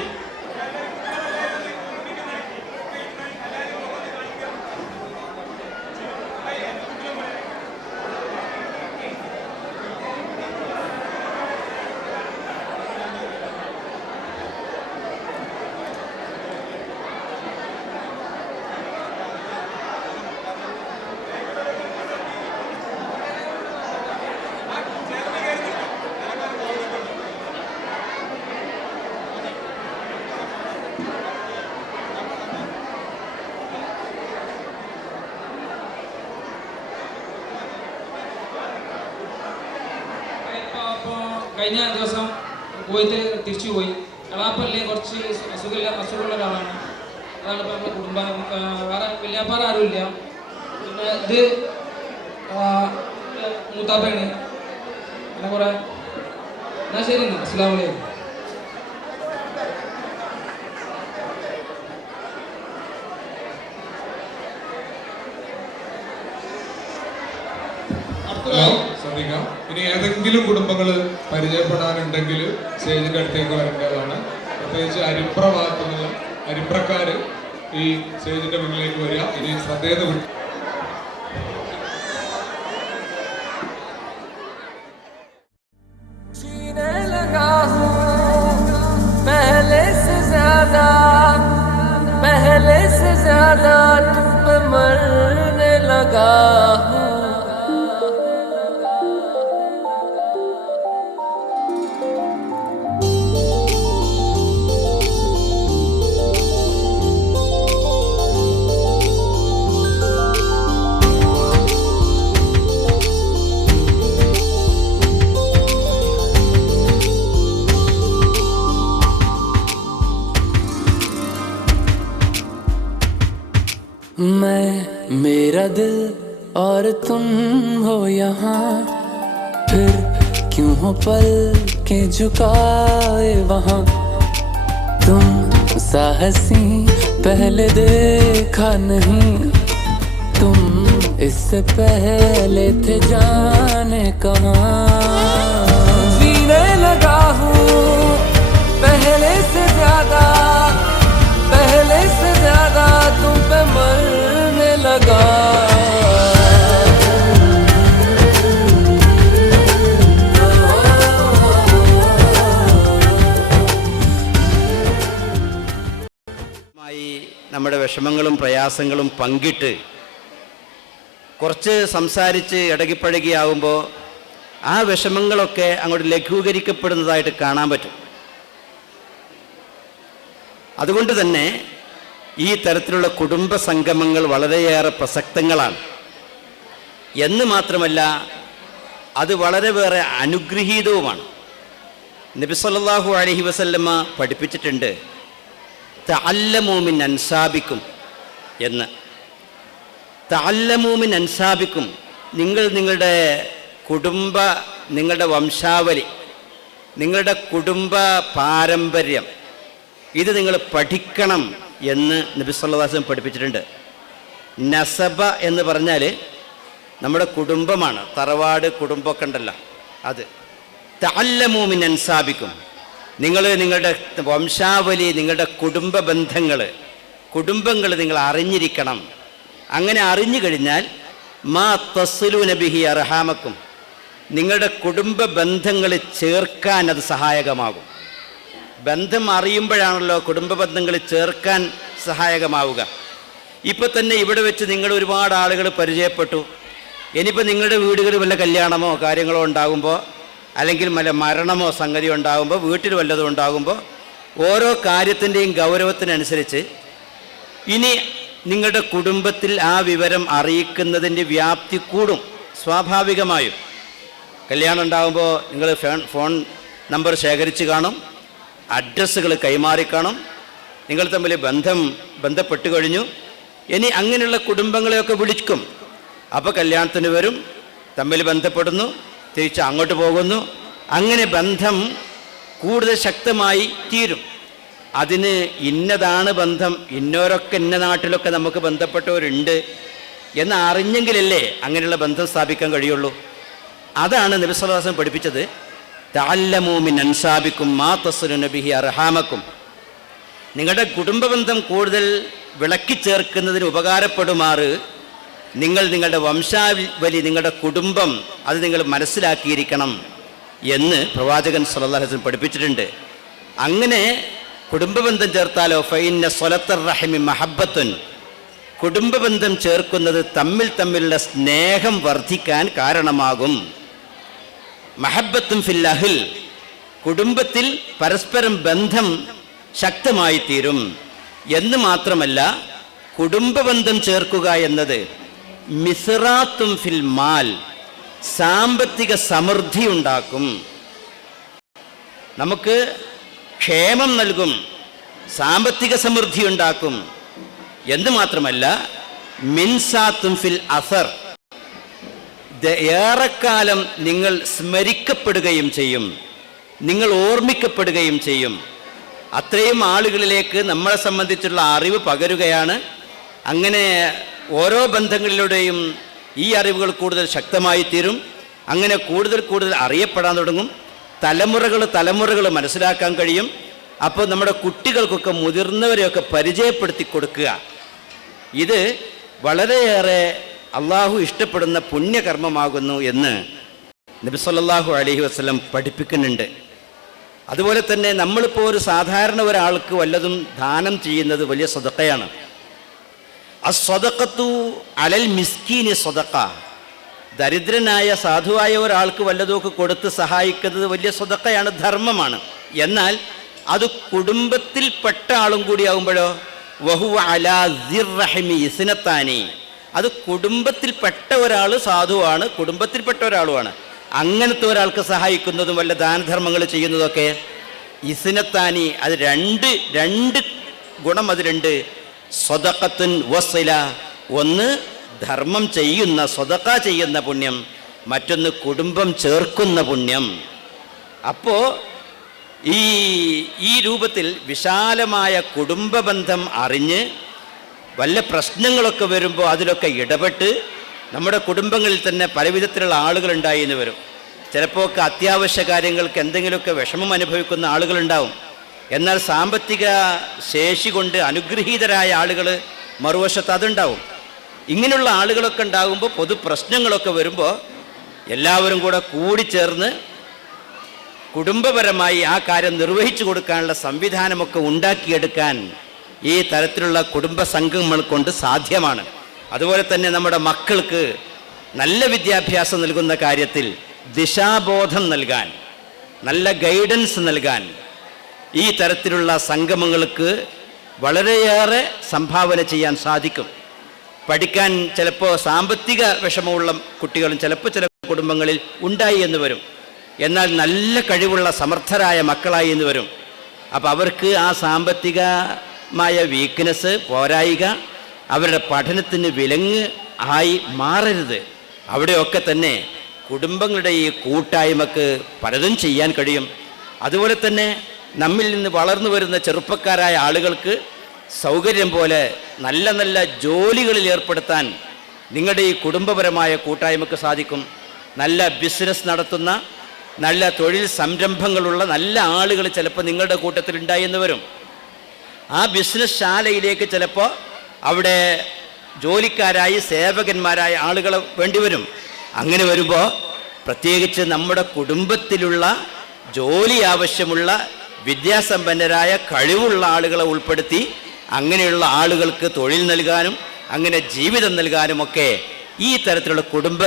കഴിഞ്ഞ ദിവസം കുവൈത്തിൽ തിരിച്ചു പോയി. എളാപ്പല്ലേ കുറച്ച് അസുഖമുള്ള ഒരാളാണ്. അതാണ് ഇപ്പോൾ നമ്മുടെ കുടുംബം. വേറെ വലിയാപ്പാറ ആരുമില്ല. പിന്നെ ഇത് മൂത്താപ്പയാണ്. അങ്ങനെ കുറേ. എന്നാൽ ശരി, എന്നാൽ അസ്സലാമു അലൈക്കും. ശ്രദ്ധിക്കാം. ഇനി ഏതെങ്കിലും കുടുംബങ്ങൾ പരിചയപ്പെടാനുണ്ടെങ്കിൽ സ്റ്റേജിന്റെ അടുത്തേക്ക് വരേണ്ടതാണ്. പ്രത്യേകിച്ച് അരിപ്ര ഭാഗത്തുനിന്നുള്ള അരിപ്രക്കാര് ഈ സ്റ്റേജിന്റെ മുന്നിലേക്ക് വരിക. ഇനി ശ്രദ്ധേയ मेरा दिल और तुम हो यहाँ, फिर क्यों हो पल के झुकाए वहाँ। तुम साहसी पहले देखा नहीं, तुम इससे पहले थे जाने कहाँ। जीने लगा हूँ पहले से ज्यादा तुम पे मरने लगा। നമ്മുടെ വിഷമങ്ങളും പ്രയാസങ്ങളും പങ്കിട്ട് കുറച്ച് സംസാരിച്ച് ഇടകിപ്പഴകിയാവുമ്പോൾ ആ വിഷമങ്ങളൊക്കെ അങ്ങോട്ട് ലഘൂകരിക്കപ്പെടുന്നതായിട്ട് കാണാൻ പറ്റും. അതുകൊണ്ട് തന്നെ ഈ തരത്തിലുള്ള കുടുംബ സംഗമങ്ങൾ വളരെയേറെ പ്രസക്തങ്ങളാണ് എന്ന് മാത്രമല്ല അത് വളരെ വേറെ അനുഗ്രഹീതവുമാണ്. നബി സല്ലല്ലാഹു അലൈഹി വസല്ലമ പഠിപ്പിച്ചിട്ടുണ്ട്, തഅല്ലമൂ മിൻ അൻസാബിക്കും എന്ന്. തഅല്ലമൂ മിൻ അൻസാബിക്കും, നിങ്ങളുടെ വംശാവലി, നിങ്ങളുടെ കുടുംബ പാരമ്പര്യം ഇത് നിങ്ങൾ പഠിക്കണം എന്ന് നബി സല്ലല്ലാഹു അലൈഹി വസല്ലം പഠിപ്പിച്ചിട്ടുണ്ട്. നസബ എന്ന് പറഞ്ഞാൽ നമ്മുടെ കുടുംബമാണ്, തറവാട് കുടുംബമൊക്കെ ഉണ്ടല്ലോ അത്. തഅല്ലമൂ മിൻ അൻസാബിക്കും, നിങ്ങളുടെ വംശാവലി, നിങ്ങളുടെ കുടുംബ കുടുംബങ്ങൾ നിങ്ങൾ അറിഞ്ഞിരിക്കണം. അങ്ങനെ അറിഞ്ഞു കഴിഞ്ഞാൽ മാ തസ്ലൂന ബിഹി അർഹാമക്കും, നിങ്ങളുടെ കുടുംബ ബന്ധങ്ങൾ ചേർക്കാൻ അത് സഹായകമാകും. ബന്ധം അറിയുമ്പോഴാണല്ലോ കുടുംബ ബന്ധങ്ങൾ ചേർക്കാൻ സഹായകമാവുക. ഇപ്പം തന്നെ ഇവിടെ വെച്ച് നിങ്ങൾ ഒരുപാട് ആളുകൾ പരിചയപ്പെട്ടു. ഇനിയിപ്പോൾ നിങ്ങളുടെ വീടുകളിൽ വല്ല കല്യാണമോ കാര്യങ്ങളോ ഉണ്ടാകുമ്പോൾ, അല്ലെങ്കിൽ വല്ല മരണമോ സംഗതി ഉണ്ടാകുമ്പോൾ, വീട്ടിൽ വല്ലതും ഉണ്ടാകുമ്പോൾ, ഓരോ കാര്യത്തിൻ്റെയും ഗൗരവത്തിനനുസരിച്ച് ഇനി നിങ്ങളുടെ കുടുംബത്തിൽ ആ വിവരം അറിയിക്കുന്നതിൻ്റെ വ്യാപ്തി കൂടും സ്വാഭാവികമായും. കല്യാണം ഉണ്ടാകുമ്പോൾ നിങ്ങൾ ഫോൺ നമ്പർ ശേഖരിച്ച് കാണും, അഡ്രസ്സുകൾ കൈമാറിക്കാണും, നിങ്ങൾ തമ്മിൽ ബന്ധപ്പെട്ട് കഴിഞ്ഞു. ഇനി അങ്ങനെയുള്ള കുടുംബങ്ങളെയൊക്കെ വിളിക്കും. അപ്പോൾ കല്യാണത്തിന് വരും, തമ്മിൽ ബന്ധപ്പെടുന്നു, തിരിച്ച് അങ്ങോട്ട് പോകുന്നു. അങ്ങനെ ബന്ധം കൂടുതൽ ശക്തമായി തീരും. അതിന് ഇന്നതാണ് ബന്ധം, ഇന്നോരൊക്കെ ഇന്ന നാട്ടിലൊക്കെ നമുക്ക് ബന്ധപ്പെട്ടവരുണ്ട് എന്ന് അറിഞ്ഞെങ്കിലല്ലേ അങ്ങനെയുള്ള ബന്ധം സ്ഥാപിക്കാൻ കഴിയുള്ളൂ. അതാണ് നബി സല്ലല്ലാഹു അലൈഹി വസല്ലം പഠിപ്പിച്ചത്. തഅല്ലമൂ മിൻ അൻസാബിക്കും മാ തസ്ലൂന ബിഹി അർഹാമക്കും, നിങ്ങളുടെ കുടുംബബന്ധം കൂടുതൽ വിളക്കിച്ചേർക്കുന്നതിന് ഉപകാരപ്പെടുമാറ് നിങ്ങളുടെ വംശാവലി, നിങ്ങളുടെ കുടുംബം അത് നിങ്ങൾ മനസ്സിലാക്കിയിരിക്കണം എന്ന് പ്രവാചകൻ സല്ലല്ലാഹു അലൈഹി വസല്ലം പഠിപ്പിച്ചിട്ടുണ്ട്. അങ്ങനെ കുടുംബബന്ധം ചേർത്താലോ ഫൈന്ന സ്വലത്തർ റഹിമി മഹബ്ബത്തുൻ, കുടുംബബന്ധം ചേർക്കുന്നത് തമ്മിലുള്ള സ്നേഹം വർദ്ധിക്കാൻ കാരണമാകും. മഹബ്ബത്തും ഫിൽ അഹ്ൽ, കുടുംബത്തിൽ പരസ്പരം ബന്ധം ശക്തമായി തീരും എന്ന് മാത്രമല്ല, കുടുംബബന്ധം ചേർക്കുക എന്നത് മിസ്റാത്തും ഫിൽ മാൽ, സാമ്പത്തിക സമൃദ്ധി ഉണ്ടാക്കും, നമുക്ക് ക്ഷേമം നൽകും, സാമ്പത്തിക സമൃദ്ധി ഉണ്ടാക്കും എന്ന് മാത്രമല്ല, മിൻസാത്തും ഫിൽ അസർ, ഏറെക്കാലം നിങ്ങൾ സ്മരിക്കപ്പെടുകയും ചെയ്യും, നിങ്ങൾ ഓർമ്മിക്കപ്പെടുകയും ചെയ്യും. അത്രയും ആളുകളിലേക്ക് നമ്മളെ സംബന്ധിച്ചുള്ള അറിവ് പകരുകയാണ്. അങ്ങനെ ഓരോ ബന്ധങ്ങളിലൂടെയും ഈ അറിവുകൾ കൂടുതൽ ശക്തമായി തീരും. അങ്ങനെ കൂടുതൽ അറിയപ്പെടാൻ തുടങ്ങും. തലമുറകൾ മനസ്സിലാക്കാൻ കഴിയും. അപ്പോൾ നമ്മുടെ കുട്ടികൾക്കൊക്കെ മുതിർന്നവരെയൊക്കെ പരിചയപ്പെടുത്തി കൊടുക്കുക. ഇത് വളരെയേറെ അള്ളാഹു ഇഷ്ടപ്പെടുന്ന പുണ്യകർമ്മമാകുന്നു എന്ന് നബി സല്ലല്ലാഹു അലൈഹി വസല്ലം പഠിപ്പിക്കുന്നുണ്ട്. അതുപോലെ തന്നെ നമ്മളിപ്പോൾ ഒരു സാധാരണ ഒരാൾക്ക് വല്ലതും ദാനം ചെയ്യുന്നത് വലിയ സ്വതക്കയാണ്. അസ്വദഖത്തു അലൽ മിസ്കീനി സ്വദഖ, ദരിദ്രനായ സാധുവായ ഒരാൾക്ക് വല്ലതുമൊക്കെ കൊടുത്ത് സഹായിക്കുന്നത് വലിയ സ്വതക്കയാണ്, ധർമ്മമാണ്. എന്നാൽ അത് കുടുംബത്തിൽപ്പെട്ട ആളും കൂടിയാകുമ്പോഴോ വഹുവ അലാ സിർറഹിമി ഇസ്നത്താനി, അത് കുടുംബത്തിൽപ്പെട്ട ഒരാൾ സാധുവാണ്, കുടുംബത്തിൽപ്പെട്ട ഒരാളുമാണ്. അങ്ങനത്തെ ഒരാൾക്ക് സഹായിക്കുന്നതും വല്ല ദാനധർമ്മങ്ങൾ ചെയ്യുന്നതൊക്കെ ഇസ്നത്താനി, അത് രണ്ട് ഗുണം അതിലുണ്ട്. സ്വദഖത്തുൻ വസില, ഒന്ന് ധർമ്മം ചെയ്യുന്ന സ്വദഖ ചെയ്യുന്ന പുണ്യം, മറ്റൊന്ന് കുടുംബം ചേർക്കുന്ന പുണ്യം. അപ്പോൾ ഈ രൂപത്തിൽ വിശാലമായ കുടുംബബന്ധം അറിഞ്ഞ് വല്ല പ്രശ്നങ്ങളൊക്കെ വരുമ്പോൾ അതിലൊക്കെ ഇടപെട്ട്, നമ്മുടെ കുടുംബങ്ങളിൽ തന്നെ പലവിധത്തിലുള്ള ആളുകളുണ്ടായി എന്ന് വരും. ചിലപ്പോൾ ഒക്കെ അത്യാവശ്യ കാര്യങ്ങൾക്ക് എന്തെങ്കിലുമൊക്കെ വിഷമം അനുഭവിക്കുന്ന ആളുകളുണ്ടാവും. എന്നാൽ സാമ്പത്തിക ശേഷി കൊണ്ട് അനുഗ്രഹീതരായ ആളുകൾ മറുവശത്ത് അതുണ്ടാവും. ഇങ്ങനെയുള്ള ആളുകളൊക്കെ ഉണ്ടാകുമ്പോൾ പൊതു പ്രശ്നങ്ങളൊക്കെ വരുമ്പോൾ എല്ലാവരും കൂടിച്ചേർന്ന് കുടുംബപരമായി ആ കാര്യം നിർവഹിച്ചു കൊടുക്കാനുള്ള സംവിധാനമൊക്കെ ഉണ്ടാക്കിയെടുക്കാൻ ഈ തരത്തിലുള്ള കുടുംബ സംഘങ്ങൾ കൊണ്ട് സാധ്യമാണ്. അതുപോലെ തന്നെ നമ്മുടെ മക്കൾക്ക് നല്ല വിദ്യാഭ്യാസം നൽകുന്ന കാര്യത്തിൽ ദിശാബോധം നൽകാൻ, നല്ല ഗൈഡൻസ് നൽകാൻ ഈ തരത്തിലുള്ള സംഗമങ്ങൾക്ക് വളരെയേറെ സംഭാവന ചെയ്യാൻ സാധിക്കും. പഠിക്കാൻ ചിലപ്പോൾ സാമ്പത്തിക വിഷമമുള്ള കുട്ടികളും ചിലപ്പോൾ ചില കുടുംബങ്ങളിൽ ഉണ്ടായി എന്ന് വരും. എന്നാൽ നല്ല കഴിവുള്ള സമർത്ഥരായ മക്കളായി എന്ന് വരും. അപ്പോൾ അവർക്ക് ആ സാമ്പത്തികമായ വീക്ക്നെസ്, പോരായിക അവരുടെ പഠനത്തിന് വിലങ്ങ് ആയി മാറരുത്. അവിടെയൊക്കെ തന്നെ കുടുംബങ്ങളുടെ ഈ കൂട്ടായ്മക്ക് പലതും ചെയ്യാൻ കഴിയും. അതുപോലെ തന്നെ നമ്മിൽ നിന്ന് വളർന്നു വരുന്ന ചെറുപ്പക്കാരായ ആളുകൾക്ക് സൗകര്യം പോലെ നല്ല നല്ല ജോലികളിൽ ഏർപ്പെടുത്താൻ നിങ്ങളുടെ ഈ കുടുംബപരമായ കൂട്ടായ്മക്ക് സാധിക്കും. നല്ല ബിസിനസ് നടത്തുന്ന, നല്ല തൊഴിൽ സംരംഭങ്ങളുള്ള നല്ല ആളുകൾ ചിലപ്പോൾ നിങ്ങളുടെ കൂട്ടത്തിൽ ഉണ്ടായെന്ന് വരും. ആ ബിസിനസ് ശാലയിലേക്ക് ചിലപ്പോൾ അവിടെ ജോലിക്കാരായി സേവകന്മാരായ ആളുകൾ വേണ്ടിവരും. അങ്ങനെ വരുമ്പോൾ പ്രത്യേകിച്ച് നമ്മുടെ കുടുംബത്തിലുള്ള ജോലി ആവശ്യമുള്ള വിദ്യാസമ്പന്നരായ കഴിവുള്ള ആളുകളെ ഉൾപ്പെടുത്തി അങ്ങനെയുള്ള ആളുകൾക്ക് തൊഴിൽ നൽകാനും അങ്ങനെ ജീവിതം നൽകാനുമൊക്കെ ഈ തരത്തിലുള്ള കുടുംബ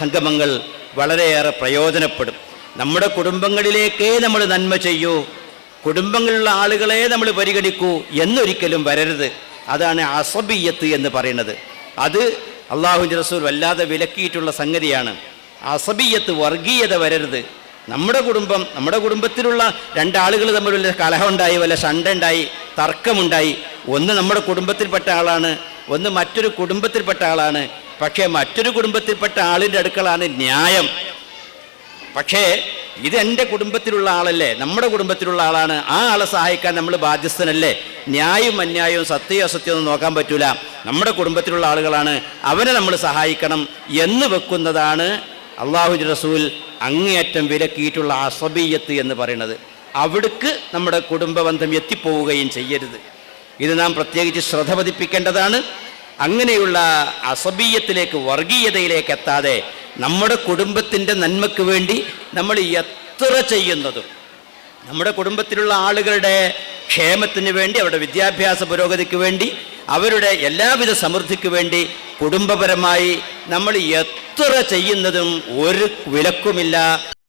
സംഗമങ്ങൾ വളരെയേറെ പ്രയോജനപ്പെടും. നമ്മുടെ കുടുംബങ്ങളിലേക്കേ നമ്മൾ നന്മ ചെയ്യൂ, കുടുംബങ്ങളിലുള്ള ആളുകളെ നമ്മൾ പരിഗണിക്കൂ എന്നൊരിക്കലും വരരുത്. അതാണ് അസബിയത്ത് എന്ന് പറയുന്നത്. അത് അള്ളാഹുവിൻ്റെ റസൂൽ വല്ലാതെ വിലക്കിയിട്ടുള്ള സംഗതിയാണ്. അസബിയത്ത്, വർഗീയത വരരുത്. നമ്മുടെ കുടുംബം, നമ്മുടെ കുടുംബത്തിലുള്ള രണ്ടാളുകൾ തമ്മിൽ വല്ല കലഹമുണ്ടായി, വല്ല ശണ്ടയുണ്ടായി, തർക്കമുണ്ടായി, ഒന്ന് നമ്മുടെ കുടുംബത്തിൽപ്പെട്ട ആളാണ്, ഒന്ന് മറ്റൊരു കുടുംബത്തിൽപ്പെട്ട ആളാണ്. പക്ഷേ മറ്റൊരു കുടുംബത്തിൽപ്പെട്ട ആളിൻ്റെ അടുക്കളാണ് ന്യായം. പക്ഷേ ഇത് എൻ്റെ കുടുംബത്തിലുള്ള ആളല്ലേ, നമ്മുടെ കുടുംബത്തിലുള്ള ആളാണ്, ആ ആളെ സഹായിക്കാൻ നമ്മൾ ബാധ്യസ്ഥനല്ലേ. ന്യായവും അന്യായവും സത്യവും അസത്യവും ഒന്നും നോക്കാൻ പറ്റൂല, നമ്മുടെ കുടുംബത്തിലുള്ള ആളുകളാണ്, അവനെ നമ്മൾ സഹായിക്കണം എന്ന് വെക്കുന്നതാണ് അള്ളാഹുവിൻ്റെ റസൂൽ അങ്ങേയറ്റം വിലക്കിയിട്ടുള്ള അസബിയത്ത് എന്ന് പറയുന്നത്. അവിടേക്ക് നമ്മുടെ കുടുംബ ബന്ധം എത്തിപ്പോവുകയും ചെയ്യരുത്. ഇത് നാം പ്രത്യേകിച്ച് ശ്രദ്ധ പതിപ്പിക്കേണ്ടതാണ്. അങ്ങനെയുള്ള അസബിയത്തിലേക്ക്, വർഗീയതയിലേക്ക് എത്താതെ നമ്മുടെ കുടുംബത്തിൻ്റെ നന്മയ്ക്ക് വേണ്ടി നമ്മൾ എത്ര ചെയ്യുന്നതും, നമ്മുടെ കുടുംബത്തിലുള്ള ആളുകളുടെ ക്ഷേമത്തിന് വേണ്ടി, അവരുടെ വിദ്യാഭ്യാസ പുരോഗതിക്ക് വേണ്ടി, അവരുടെ എല്ലാവിധ സമൃദ്ധിക്ക് വേണ്ടി കുടുംബപരമായി നമ്മൾ എത്ര ചെയ്യുന്നതും ഒരു വിലക്കുമില്ല.